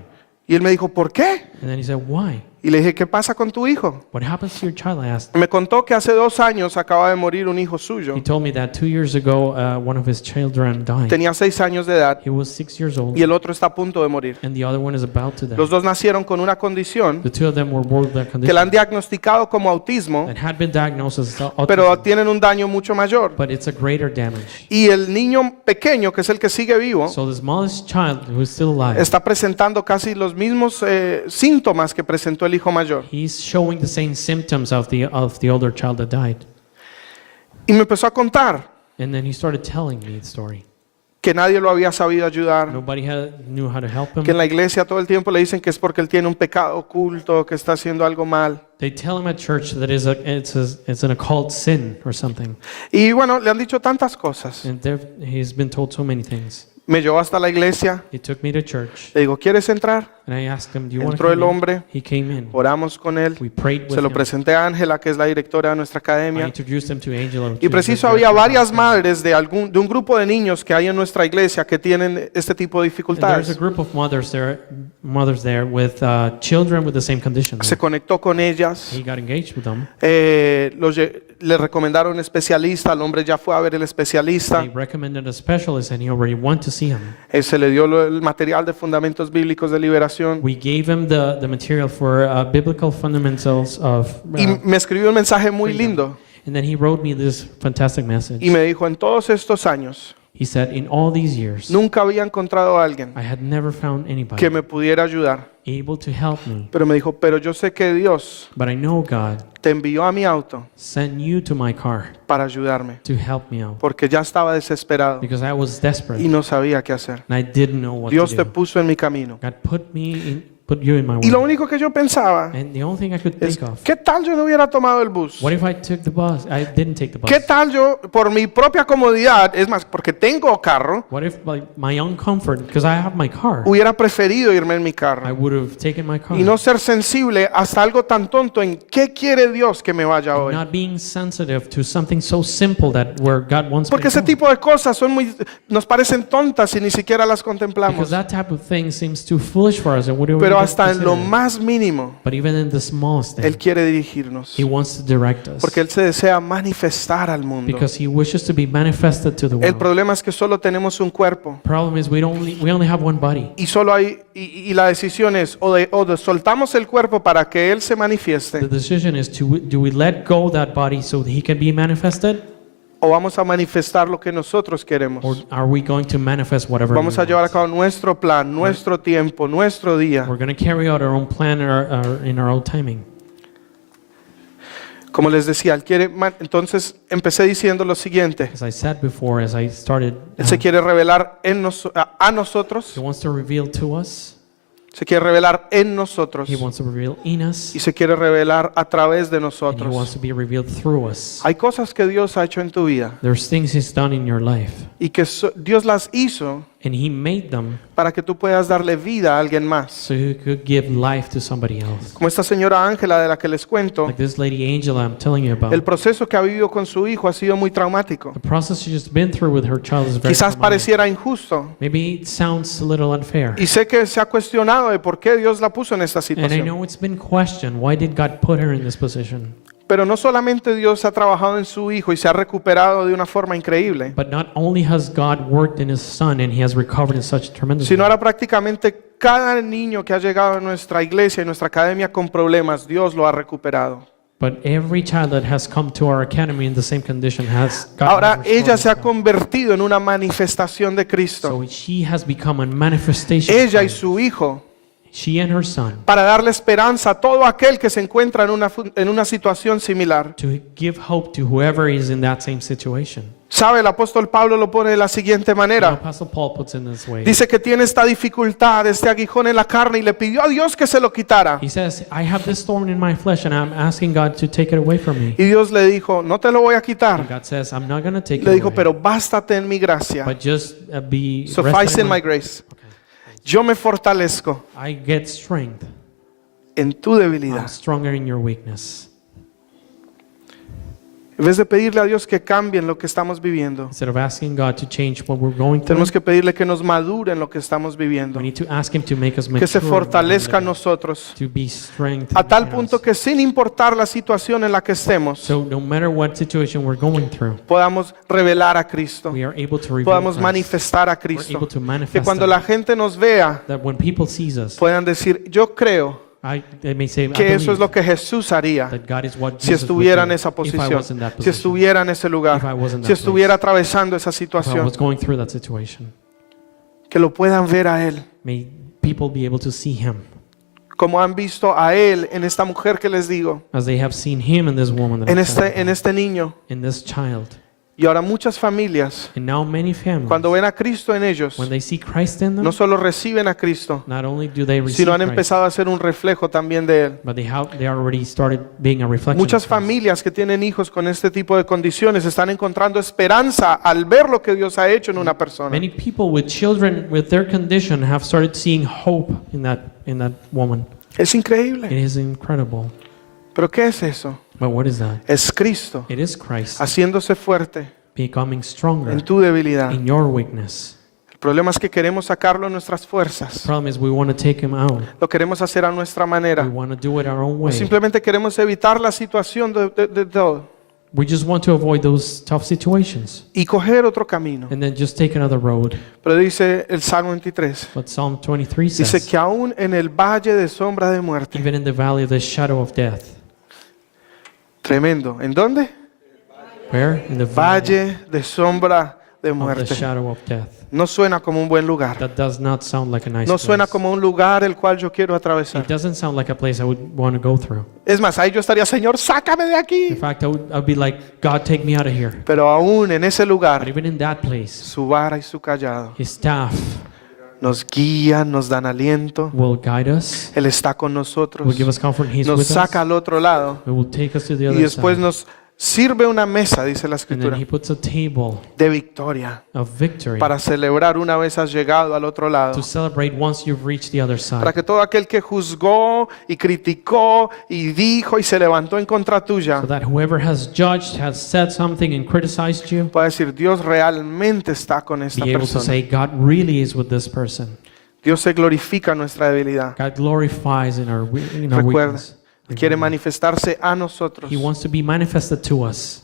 Y él me dijo, ¿por qué? And then he said, "Why? Y le dije, ¿qué pasa con tu hijo? What happens to your child?" I asked. Me contó que hace 2 años acaba de morir un hijo suyo. He told me that 2 years ago, one of his children died. Tenía 6 años de edad He was 6 years old, y el otro está a punto de morir. and the other one is about to die. Los dos nacieron con una condición The two of them were born with that que la han condition diagnosticado como autismo, and had been diagnosed as pero autism, tienen un daño mucho mayor. but it's a greater damage. Y el niño pequeño, que es el que sigue vivo, So the smallest child who is still alive, está presentando casi los mismos síntomas que presentó el hijo mayor. he's showing the same symptoms of the older child that died. Y me empezó a contar And then he started telling me the story. que nadie lo había sabido ayudar, Nobody knew how to help him. que en la iglesia todo el tiempo le dicen que es porque él tiene un pecado oculto, que está haciendo algo mal. They tell him at church that it's an occult sin or something. Y bueno, le han dicho tantas cosas. And he's been told so many things. Me llevó hasta la iglesia, He took me to church, le digo, ¿quieres entrar? and I asked him, "Do you want to Entró come el in?" hombre, He came in. oramos con él, We prayed with se lo him. presenté a Ángela, que es la directora de nuestra I academia. introduced him to Angela. Y preciso había varias madres de un grupo de niños que hay en nuestra iglesia que tienen este tipo de There's a dificultades. group of mothers there with children with the same condition. Se conectó con ellas, He got engaged with them. le recomendaron un especialista, el hombre ya fue a ver el especialista, They recommended a specialist, and he already went to see him. se le dio el material de fundamentos bíblicos de liberación We gave him the material for biblical fundamentals of. y me escribió un mensaje muy freedom. lindo And then he wrote me this fantastic message. y me dijo, en todos estos años He said, "In all these years, nunca había encontrado a alguien I had never found anybody que me pudiera ayudar, able to help me. pero me dijo, pero yo sé que Dios But I know God te envió a mi auto sent you to my car para ayudarme, to help me out porque ya estaba desesperado because I was desperate y no sabía qué hacer. and I didn't know what Dios to te do. puso en mi camino. God put you in my Y lo way. único que yo pensaba And the only thing I could es, think of, ¿qué tal yo no hubiera tomado el bus? what if I took the bus? I didn't take the bus. ¿Qué tal yo, por mi propia comodidad, es más, porque tengo carro, What if my own comfort, because I have my car, hubiera preferido irme en mi I carro would have taken my car. y no ser sensible hasta algo tan tonto en qué quiere Dios que me vaya hoy? Not being sensitive to something so simple that where God wants me Porque to ese go. tipo de cosas nos parecen tontas y ni siquiera las Because contemplamos. that type of thing seems too foolish for us, and we don't Pero even hasta en lo consider it. más mínimo, But even in the smallest Él thing, quiere dirigirnos. He wants to direct us Porque Él se desea manifestar al mundo. because He wishes to be manifested to the El world. problema es que solo tenemos un cuerpo Problem is we only have one body, y solo hay y la decisión es o de soltamos el cuerpo para que Él se the manifieste decision is do we let go that body so that He can be manifested, o vamos a manifestar lo que nosotros queremos. or are we going to manifest whatever Vamos a we llevar a want? cabo nuestro plan, nuestro tiempo, nuestro día. We're going to carry out our own plan in our own timing. Como les decía, Él quiere entonces empecé diciendo lo siguiente. As I said before, as I started, Él se quiere revelar a nosotros, He wants to reveal to us, se quiere revelar en nosotros He wants to reveal in us, y se quiere revelar a través de and He wants nosotros. to be revealed through us. Hay cosas que Dios ha hecho en tu vida There's things He's done in your life, y que Dios las hizo And he made them para que tú puedas darle vida a alguien más. so he could give life to somebody else. Como esta señora Ángela de la que les cuento, Like this lady Angela I'm telling you about. el proceso que ha vivido con su hijo ha sido muy traumático. The process she's just been through with her child is very Quizás traumatic. pareciera injusto. Maybe it sounds a little unfair. Y sé que se ha cuestionado de por qué Dios la puso en esta And I situación. know it's been questioned, why did God put her in this position? Pero no solamente Dios ha trabajado en su hijo y se ha recuperado de una forma increíble, But not only has God worked in his son and he has recovered in such a tremendous sino way, ahora prácticamente cada niño que ha llegado a nuestra iglesia y nuestra academia con problemas, Dios lo ha recuperado. but every child that has come to our academy in the same condition has God Ahora has ella restored se ha his son. convertido en una manifestación de Cristo. So she has become a manifestation of Ella y Christ. su hijo, She and her son, para darle esperanza a todo aquel que se encuentra en una situación similar. to give hope to whoever is in that same situation. ¿Sabe? El apóstol Pablo lo pone de la siguiente The manera. Apostle Paul puts in this way. Dice que tiene esta dificultad, este aguijón en la carne y le pidió a Dios que se lo quitara. He says, I have this thorn in my flesh and I'm asking God to take it away from me. Y Dios le dijo, no te lo voy a And quitar. God says, I'm not going to take it Le dijo, away, pero bástate en mi gracia. but just be Suffice rest in in my grace. Yo me fortalezco I get strength. en tu I'm debilidad. stronger in your weakness. En vez de pedirle a Dios que cambie en lo que estamos viviendo, Instead of asking God to change what we're going through, tenemos que pedirle que nos madure en lo que estamos viviendo. we need to ask Him to make us Que mature, se in what we're fortalezca en living, nosotros. to be strength A tal in punto us. que sin importar la situación en la que estemos, So no matter what situation we're going through, podamos revelar a Cristo. we are able to reveal Podamos Christ. manifestar a We're Cristo. able to Que manifest cuando Him. la gente nos vea, That when people sees us, puedan decir, yo creo they may say, I que eso es believe lo que Jesús haría that God is what si Jesus would estuviera do en esa if I posición, was in that si position, estuviera en ese if lugar, I was in si that estuviera place, atravesando esa if I situación. was going through that situation. Que lo puedan ver a Él, May people be able to see Him como han visto a Él en esta mujer que les digo, as they have seen Him in this woman, that en I'm telling en you, este niño. in this child. Y ahora muchas familias, And now many families, cuando ven a Cristo en ellos, when they see Christ in them, no solo reciben a Cristo, not only do they receive sino han Christ, empezado a ser un reflejo también de Él. but they already started being a reflection Muchas of Christ. familias que tienen hijos con este tipo de condiciones están encontrando esperanza al ver lo que Dios ha hecho en una persona. Many people with children with their condition have started seeing hope in that woman. Es increíble. It is incredible. ¿Pero qué es eso? But what is that? Es Cristo It is Christ haciéndose fuerte becoming stronger en tu debilidad. in your weakness. El problema es que queremos sacarlo en nuestras The fuerzas. problem is we want to take him out. Lo queremos hacer a nuestra We manera. want to do it our own O way. simplemente queremos evitar la situación de todo We just want to avoid those tough situations y coger otro camino. and then just take another road. Pero dice el Salmo 23, But Psalm 23 dice says, que aún en el valle de sombra de muerte, even in the valley of the shadow of death. tremendo. ¿En dónde? Where? In the valley Valle de sombra de of the muerte. shadow of death. No suena como un buen lugar. That does not sound like a nice No suena place. como un lugar el cual yo quiero atravesar. It doesn't sound like a place I would want to go through. Es más, ahí yo estaría, Señor, sácame de In aquí. fact, I'd be like, God, take me out of here. Pero aún en ese But lugar, even in that place, su vara y su callado His staff nos guían, nos dan aliento. will guide us, Él está con nosotros. will give us comfort. He's Nos with saca us. al otro lado It will take us to the y other después side. nos sirve una mesa, dice la And then escritura, He puts a table de victoria of victory para celebrar una vez has llegado al otro lado. to celebrate once you've reached the other Para side. que todo aquel que juzgó y criticó y dijo y se levantó en contra tuya So that whoever has judged, has said something and criticized you, pueda decir, Dios realmente está con esta be able to persona. say, God really is with this person. Dios se glorifica en nuestra debilidad. God glorifies in our Recuerda, weakness. quiere manifestarse a nosotros, He wants to be manifested to us,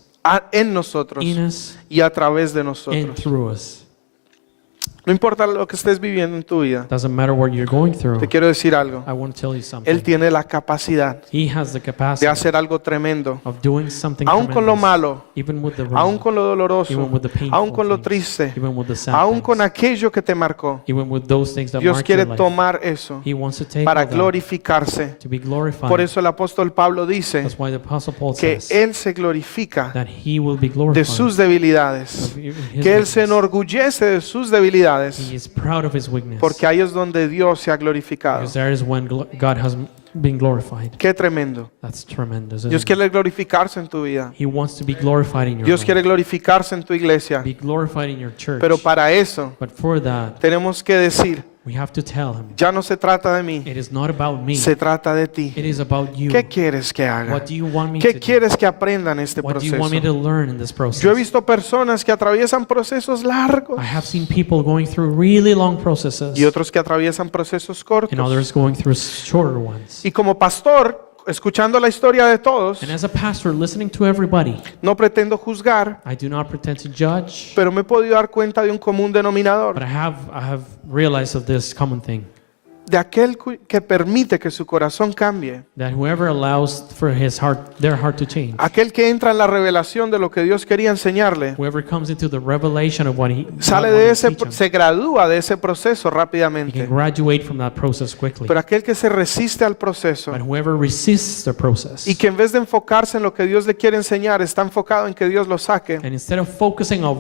en nosotros in us, y a través de and nosotros. through us. No importa lo que estés viviendo en tu vida, Doesn't matter what you're going through. te quiero decir algo. I want to tell you something. Él tiene la capacidad He has the de capacity hacer algo tremendo, of doing something aún con lo tremendous, malo, even with the aún wrong, con lo doloroso, even with the painful aún con lo things, triste, even with the sad aún con things, aquello que te marcó. even with those things that Dios mark your quiere life. tomar eso He wants to take para all that glorificarse. to be glorified. Por eso el apóstol Pablo dice That's why the Apostle Paul que says Él se glorifica that he will be de glorified sus debilidades, of his que Él se weakness, enorgullece de sus debilidades debilidades, He is proud of his weakness. porque ahí es donde Dios se ha glorificado. Because there is when God has been glorified. Qué tremendo. That's tremendous. Dios Isn't it? quiere glorificarse en tu vida. He wants to be glorified in your Dios life. quiere glorificarse en tu iglesia. Be glorified in your church. Pero para eso But for that, tenemos que decir, we have to tell him, ya no se trata de mí, it is not about me. se trata de ti. It is about you. ¿Qué quieres que haga? What do you want me ¿Qué to do? quieres que aprenda en este What do you want me proceso? to learn in this process? Yo he visto personas que atraviesan procesos largos I have seen people going through really long processes y otros que atraviesan procesos cortos. and others going through shorter ones. Y como pastor, escuchando la historia de todos, And as a pastor, listening to everybody, no pretendo juzgar, I do not pretend to judge, pero me he podido dar cuenta de un común but denominador, I have realized of this common thing, de aquel que permite que su corazón cambie, that whoever allows for their heart to change, aquel que entra en la revelación de lo que Dios quería enseñarle, whoever comes into the revelation of what God sale de wanted to ese, teach him, se gradúa de ese proceso he can rápidamente. graduate from that process quickly. Pero aquel que se resiste al proceso But whoever resists the process, y que en vez de enfocarse en lo que Dios le quiere enseñar, está enfocado en que Dios lo saque, and instead of focusing on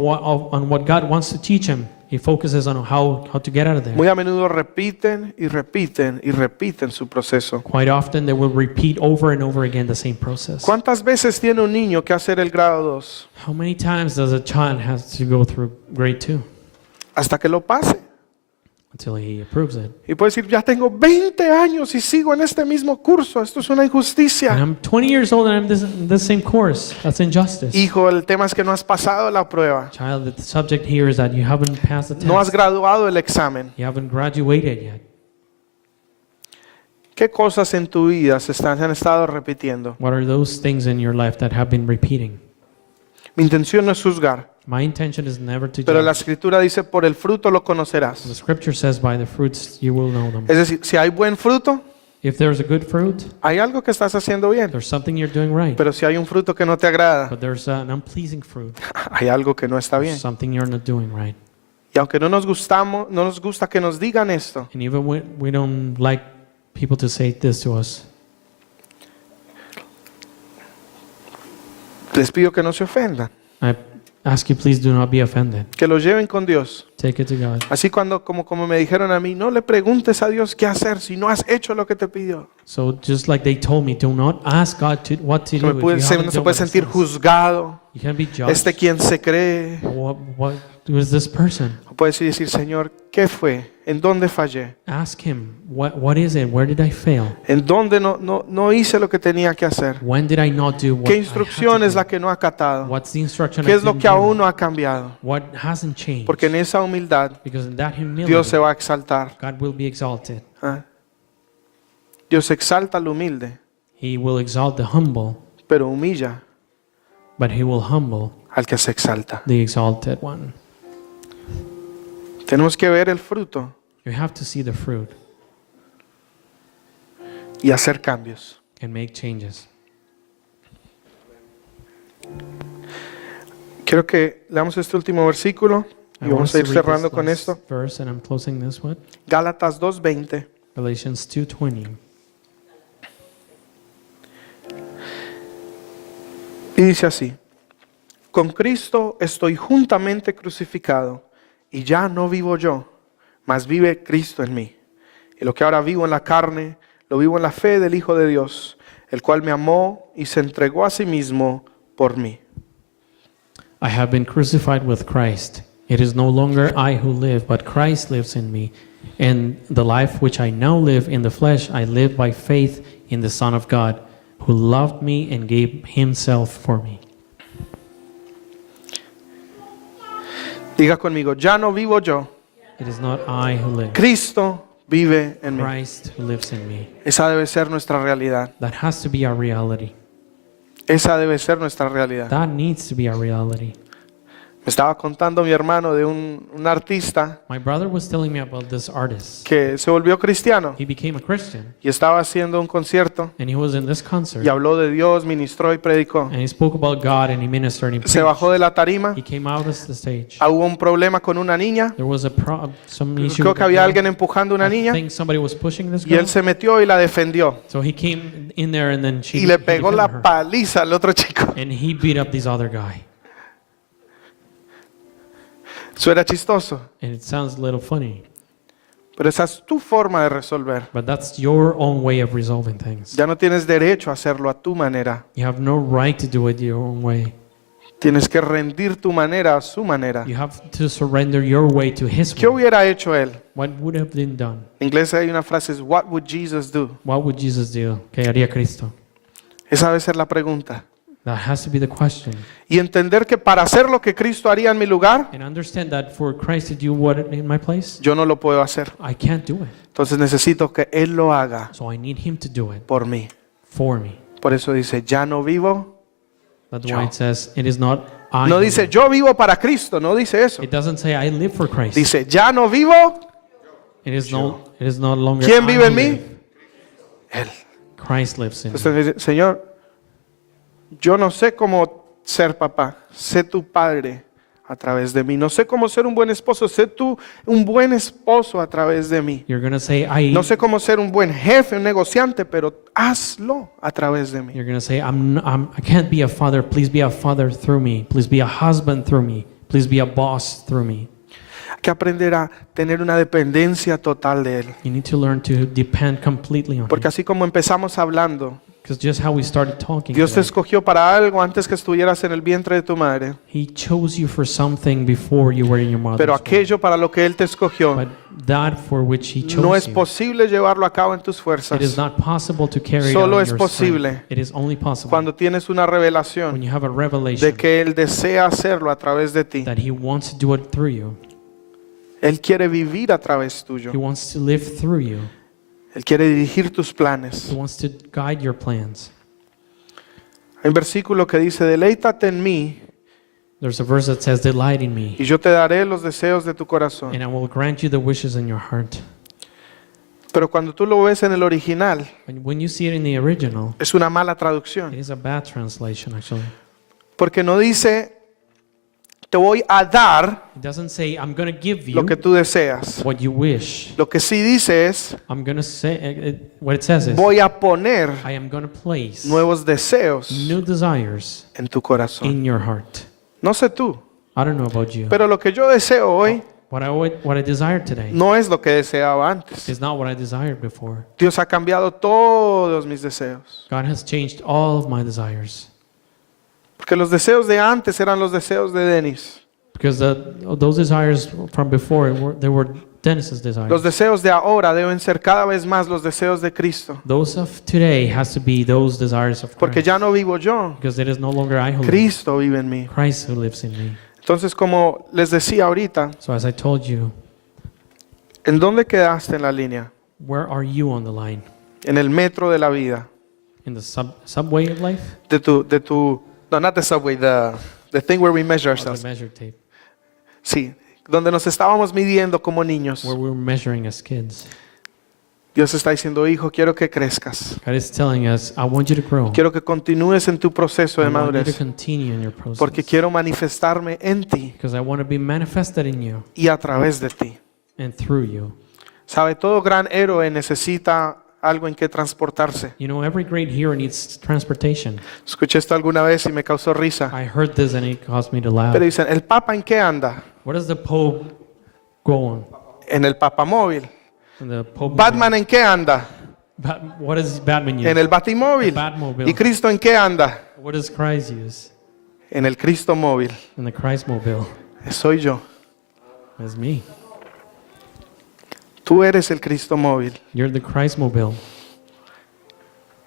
what God wants to teach him, he focuses on how to get out of there. muy a menudo repiten y repiten y repiten su proceso. Quite often they will repeat over and over again the same process. ¿Cuántas veces tiene un niño que hacer el grado 2? How many times does a child have to go through grade 2 Hasta que lo pase. until he approves it? Y puede decir, ya tengo 20 años y sigo en este mismo curso. Esto es una And injusticia. I'm 20 years old and I'm in this same course. That's injustice. Hijo, el tema es que no has pasado la prueba. Child, the subject here is that you haven't passed the No has test. graduado el examen. You haven't graduated yet. ¿Qué cosas en tu vida se han estado repitiendo? What are those things in your life that have been repeating? Mi intención no es juzgar, My intention is never to pero la judge. escritura dice, por el fruto lo The conocerás. scripture says, by the fruits you will know them. Es decir, si hay buen fruto, If there's a good fruit, hay algo que estás haciendo bien. there's something you're doing right. Pero si hay un fruto que no te agrada, But there's an unpleasing fruit, hay algo que no está bien. something you're not doing right. Y aunque no nos gusta que nos digan esto, And even we don't like people to say this to us, les pido que no se ofendan, I ask you, please do not be offended. que lo lleven con Dios. Take it to God. Así como me dijeron a mí, no le preguntes a Dios qué hacer si no has hecho lo que te pidió. So just like they told me, do not ask God what to do. No if you se haven't done puede what it sentir says. juzgado. You can be judged. Este quien se cree. What is this person? O puedes decir, Señor, ¿qué fue? ¿En dónde fallé? Ask him, what is it? Where did I fail? ¿En dónde no hice lo que tenía que hacer? When did I not do what ¿Qué I had instrucción to es do? la que no ha acatado? What's the instruction ¿Qué I es lo didn't que do? aún no ha cambiado? What hasn't changed? Porque en esa humildad Because in that humility, Dios se va a exaltar. God will be exalted. ¿Ah? Dios exalta al humilde, He will exalt the humble, pero humilla but he will humble al que se exalta. the exalted one. Tenemos que ver el fruto You have to see the fruit y hacer cambios. and make changes. Quiero que leamos este último versículo y I want vamos us a to ir read cerrando this con last esto. verse, and I'm closing this one. Gálatas 2:20. Galatians 2:20. Y dice así: con Cristo estoy juntamente crucificado y ya no vivo yo, mas vive Cristo en mí. Y lo que ahora vivo en la carne, lo vivo en la fe del Hijo de Dios, el cual me amó y se entregó a sí mismo por mí. I have been crucified with Christ. It is no longer I who live, but Christ lives in me. And the life which I now live in the flesh, I live by faith in the Son of God, who loved me and gave himself for me. Diga conmigo, ya no vivo yo, It is not I who live, Cristo vive en mí. Christ who lives in me. Esa debe ser nuestra realidad. That has to be our reality. Esa debe ser nuestra realidad. That needs to be our reality. Me estaba contando mi hermano de un artista My brother was telling me about this artist. que se volvió cristiano He became a Christian, y estaba haciendo un concierto and he was in this concert, y habló de Dios, ministró y predicó. and he spoke about God, and he ministered, and he Se preached. bajó de la tarima, He came out of the stage. hubo un problema con una niña, There was some issue creo with que the había girl. alguien empujando a una I niña think somebody was pushing this y girl. él se metió y la defendió So he came in there, and then y le he pegó defended la her. paliza al otro chico. And he beat up this other guy. Suena chistoso, And it sounds a little funny, pero esa es tu forma de resolver. but that's your own way of resolving things. Ya no tienes derecho a hacerlo a tu manera. You have no right to do it your own way. Tienes que rendir tu manera a su manera. You have to surrender your way to His ¿Qué way. hubiera hecho él? What would have been done? En inglés hay una frase, es, what would Jesus do? What would Jesus do? ¿Qué haría Cristo? Esa debe ser la pregunta. That has to be the question. Y entender que para hacer lo que Cristo haría en mi lugar, And understand that for Christ to do what in my place, yo no lo puedo hacer. I can't do it. Entonces necesito que Él lo haga So I need Him to do it por mí. for me. Por eso dice, ya no vivo. That's Yo. why it says it is not I. No who dice, live. yo vivo para Cristo. No dice eso. It doesn't say I live for Christ. Dice, ya no vivo. It is no longer ¿Quién I vive who en mí? live. Él. Christ lives in me. Entonces dice, Señor, yo no sé cómo ser papá. Sé tu padre a través de mí. No sé cómo ser un buen esposo. Sé tú un buen esposo a través de mí. You're gonna say No sé cómo ser un buen jefe, un negociante, pero hazlo a través de mí. You're gonna say I can't be a father. Please be a father through me. Please be a husband through me. Please be a boss through me. Hay que aprender a tener una dependencia total de Él. You need to learn to depend completely on Porque Him. así como empezamos hablando, Because just how we started talking Dios te today, escogió para algo antes que estuvieras en el vientre de tu madre. He chose you for something before you were in your mother's Pero womb. aquello para lo que Él te escogió But that for which He chose no es you, posible llevarlo a cabo en tus it is fuerzas. not possible to carry Solo out es your posible strength. It is only possible Cuando tienes una when revelación you have a de revelation que Él desea hacerlo a través de ti. that He wants to do it through you. Él quiere vivir a través tuyo. He wants to live through you. Él quiere dirigir tus planes. He wants to guide your plans. Hay un versículo que dice, deleítate en mí There's a verse that says, "Delight in me, y yo te daré los deseos de tu corazón. and I will grant you the wishes in your heart." Pero cuando tú lo ves en el original, When you see it in the original, es una mala it traducción. is a bad translation actually. Porque no dice, te voy a dar It doesn't say, "I'm going to give lo you que tú deseas. what you wish." Lo que sí dice es, I'm going to say what it says is, voy a poner "I am going to place nuevos deseos new desires en tu corazón. in your heart." No sé tú, I don't know about you, pero lo que yo deseo hoy what I desire today no es lo que deseaba antes. is not what I desired before. Dios ha cambiado todos mis deseos. God has changed all of my desires. Porque los deseos de antes eran los deseos de Denis. Because those desires from before, they were Dennis's Los desires. deseos de ahora deben ser cada vez más los deseos de Cristo. Those of today has to be those desires of Porque Christ. ya no vivo yo, Because it is no longer I who live, Cristo vive en mí. Christ who lives in me. Entonces, como les decía ahorita, So as I told you, ¿en dónde quedaste en la línea? where are you on the line? En el metro de la vida. In the subway of life? No, not the subway, the thing where we measure Or the ourselves. measure tape? Sí, donde nos estábamos midiendo como niños. Where we were measuring as kids. Dios está diciendo, hijo, quiero que crezcas. God is telling us, I want you to grow. Quiero que continúes en tu proceso I de want you to madurez. continue in your process. Porque quiero manifestarme en ti Because I want to be manifested in you y a través de ti. and through you. Sabe, todo gran héroe necesita algo en que transportarse. You know, every great hero needs transportation. Escuché esto alguna vez y me causó risa. I heard this and it caused me to laugh. Pero dicen, ¿el Papa en qué anda? What does the Pope go on? En el papamóvil. And the Pope ¿Batman en qué anda? what does Batman use? En el Batimóvil. The Batmobile. ¿Y Cristo en qué anda? What does Christ use? En el Cristo móvil. In the Christmobile. Soy yo. That's me. Tú eres el Cristo móvil. You're the Christmobile.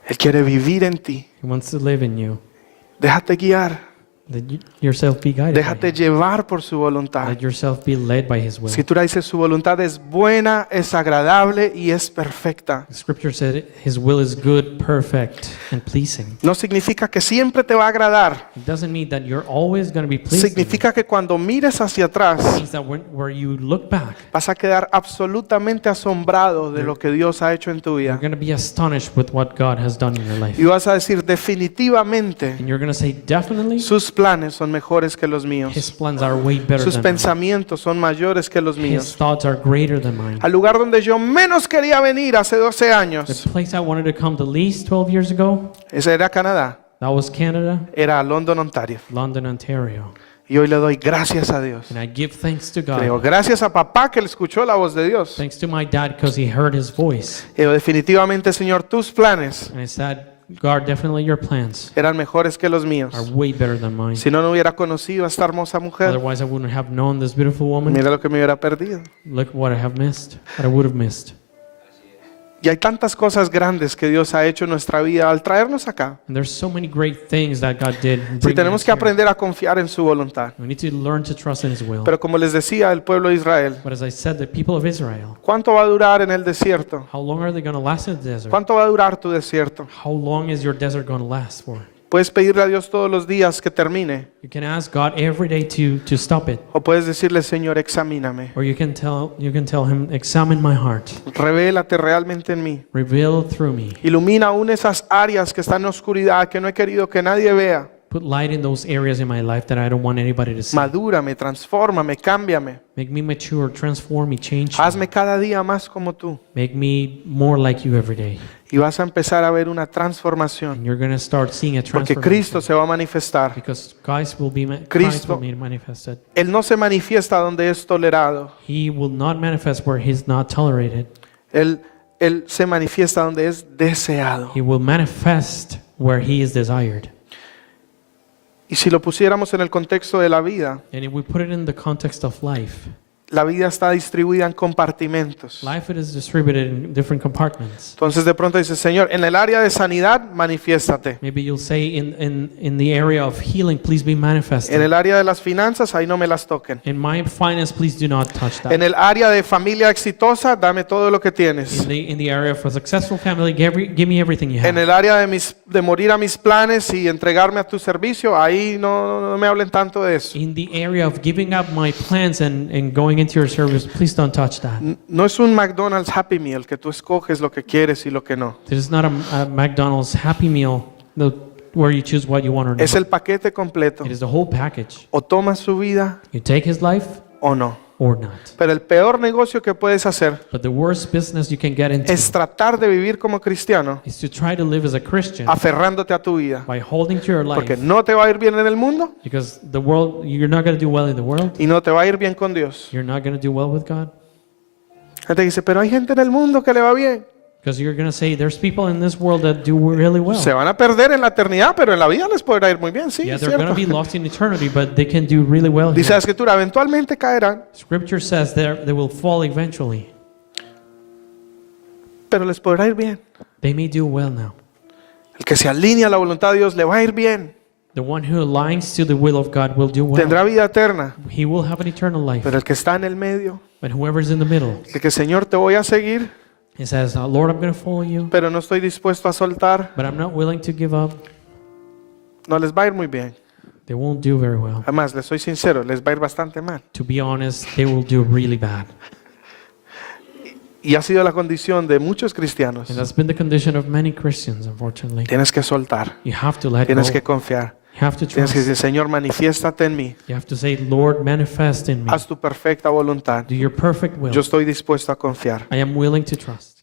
Él quiere vivir en ti. He wants to live in you. Déjate guiar. Let yourself be guided by Déjate him. llevar por su voluntad. Let yourself be led by His will. Escritura dice, su voluntad es buena, es agradable y es perfecta. The scripture said His will is good, perfect, and pleasing. No significa que siempre te va a agradar. It doesn't mean that you're always going to be pleasing. Significa que cuando mires hacia It atrás, means that where you look back, vas a quedar absolutamente asombrado de lo que Dios ha hecho en tu you're vida. going to be astonished with what God has done in your life. Y vas a decir, definitivamente, And you're going to say, definitely, sus planes son mejores que los míos. His plans are way better Sus than mine. pensamientos son mayores que los His míos. thoughts are greater than mine. Al lugar donde yo menos quería venir hace 12 The años, place I wanted to come the least 12 years ago, ese era Canadá, that was Canada, era London, Ontario. London, Ontario. Y hoy le doy gracias a Dios. And I give thanks to Le digo, God. gracias a papá que le escuchó la voz de Dios. Thanks to my dad because he heard his voice. Y digo, definitivamente, Señor, tus planes And I said, God, definitely your plans eran mejores que los are míos. way better than mine. Si no, no hubiera conocido a esta hermosa mujer. Otherwise, I wouldn't have known this beautiful woman. Mira lo que me hubiera perdido. Look what I have missed, what I would have missed. Y hay tantas cosas grandes que Dios ha hecho en nuestra vida al traernos acá. And there's so many great things that God did. in Sí, bringing tenemos us que here. aprender a confiar en su voluntad. We need to learn to trust in His will. Pero como les decía el pueblo de Israel, But as I said, the people of Israel, ¿cuánto va a durar en el desierto? how long are they going to last in the desert? ¿Cuánto va a durar tu desierto? How long is your desert going to last for? Puedes pedirle a Dios todos los días que termine. You can ask God every day to stop it, O puedes decirle, Señor, examíname. or you can tell Him, examine my heart, Revélate realmente en mí. reveal through me, Ilumina aún esas áreas que están en oscuridad, que no he querido que nadie vea. put light in those areas in my life that I don't want anybody to see. Madúrame, transfórmame, cámbiame. Make me mature, transform me, change me. Hazme cada día más como tú. Make me more like you every day. Y vas a empezar a ver una transformación. And you're going to start seeing a Porque Cristo transformation. se va a manifestar. Because Christ will be Cristo- manifested. Él no se manifiesta donde es tolerado. He will not manifest where He's not tolerated. Él se manifiesta donde es deseado. He will manifest where He is desired. Y si lo pusiéramos en el contexto de la vida, And if we put it in the context of life, la vida está distribuida en compartimentos. life it is distributed in different compartments. Entonces de pronto dice, Señor, en el área de sanidad, manifiéstate. Maybe you'll say in the area of healing, please be En manifested. el área de las finanzas, ahí no me las toquen. In my finance, please do not touch that. En el área de familia exitosa, dame todo lo que tienes. In the area of a successful family, give me everything you En have. el área de morir a mis planes y entregarme a tu servicio, ahí no me hablen tanto de eso. In the area of giving up my plans and going into your service, please don't touch that. No es un McDonald's Happy Meal que tú escoges lo que quieres y lo que no. This is not a McDonald's Happy Meal where you choose what you want or Es not. el paquete completo. It is the whole package. O tomas su vida You take His life o no. or not. Pero el peor negocio que puedes hacer But the worst business you can get into es tratar de vivir como cristiano is to try to live as a Christian aferrándote a tu vida. by holding to your life. Porque no te va a ir bien en el mundo Because the world, you're not going to do well in the world. y no te va a ir bien con Dios. You're not going to do well with God. Gente dice, pero hay gente en el mundo que le va bien. Because you're going to say, there's people in this world that do really well. Se van a perder en la eternidad, pero en la vida les podrá ir muy bien, sí, Yeah, es they're going to be cierto. lost in eternity, but they can do really well Dice la here. escritura, eventualmente caerán, Scripture says they will fall eventually. pero les podrá ir bien. They may do well now. El que se alinea a la voluntad de Dios le va a ir bien. The one who aligns to the will of God will do well. Tendrá vida eterna. He will have an eternal life. Pero el que está en el medio, But whoever's in the middle, el que Señor te voy a seguir, he says, Lord, I'm going to follow you, pero no estoy dispuesto a soltar, but I'm not willing to give up. no les va a ir muy bien. They won't do very well. Además, les soy sincero, les va a ir bastante mal. To be honest, they will do really bad. Y ha sido la condición de muchos cristianos. And that's been the condition of many Christians, unfortunately. Tienes que soltar, You have to let go. tienes que confiar, You have to tienes que trust. decir, Señor, manifiéstate en mí, You have to say, Lord, manifest in me. haz tu perfecta voluntad. Do your perfect will. Yo estoy dispuesto a confiar. I am willing to trust.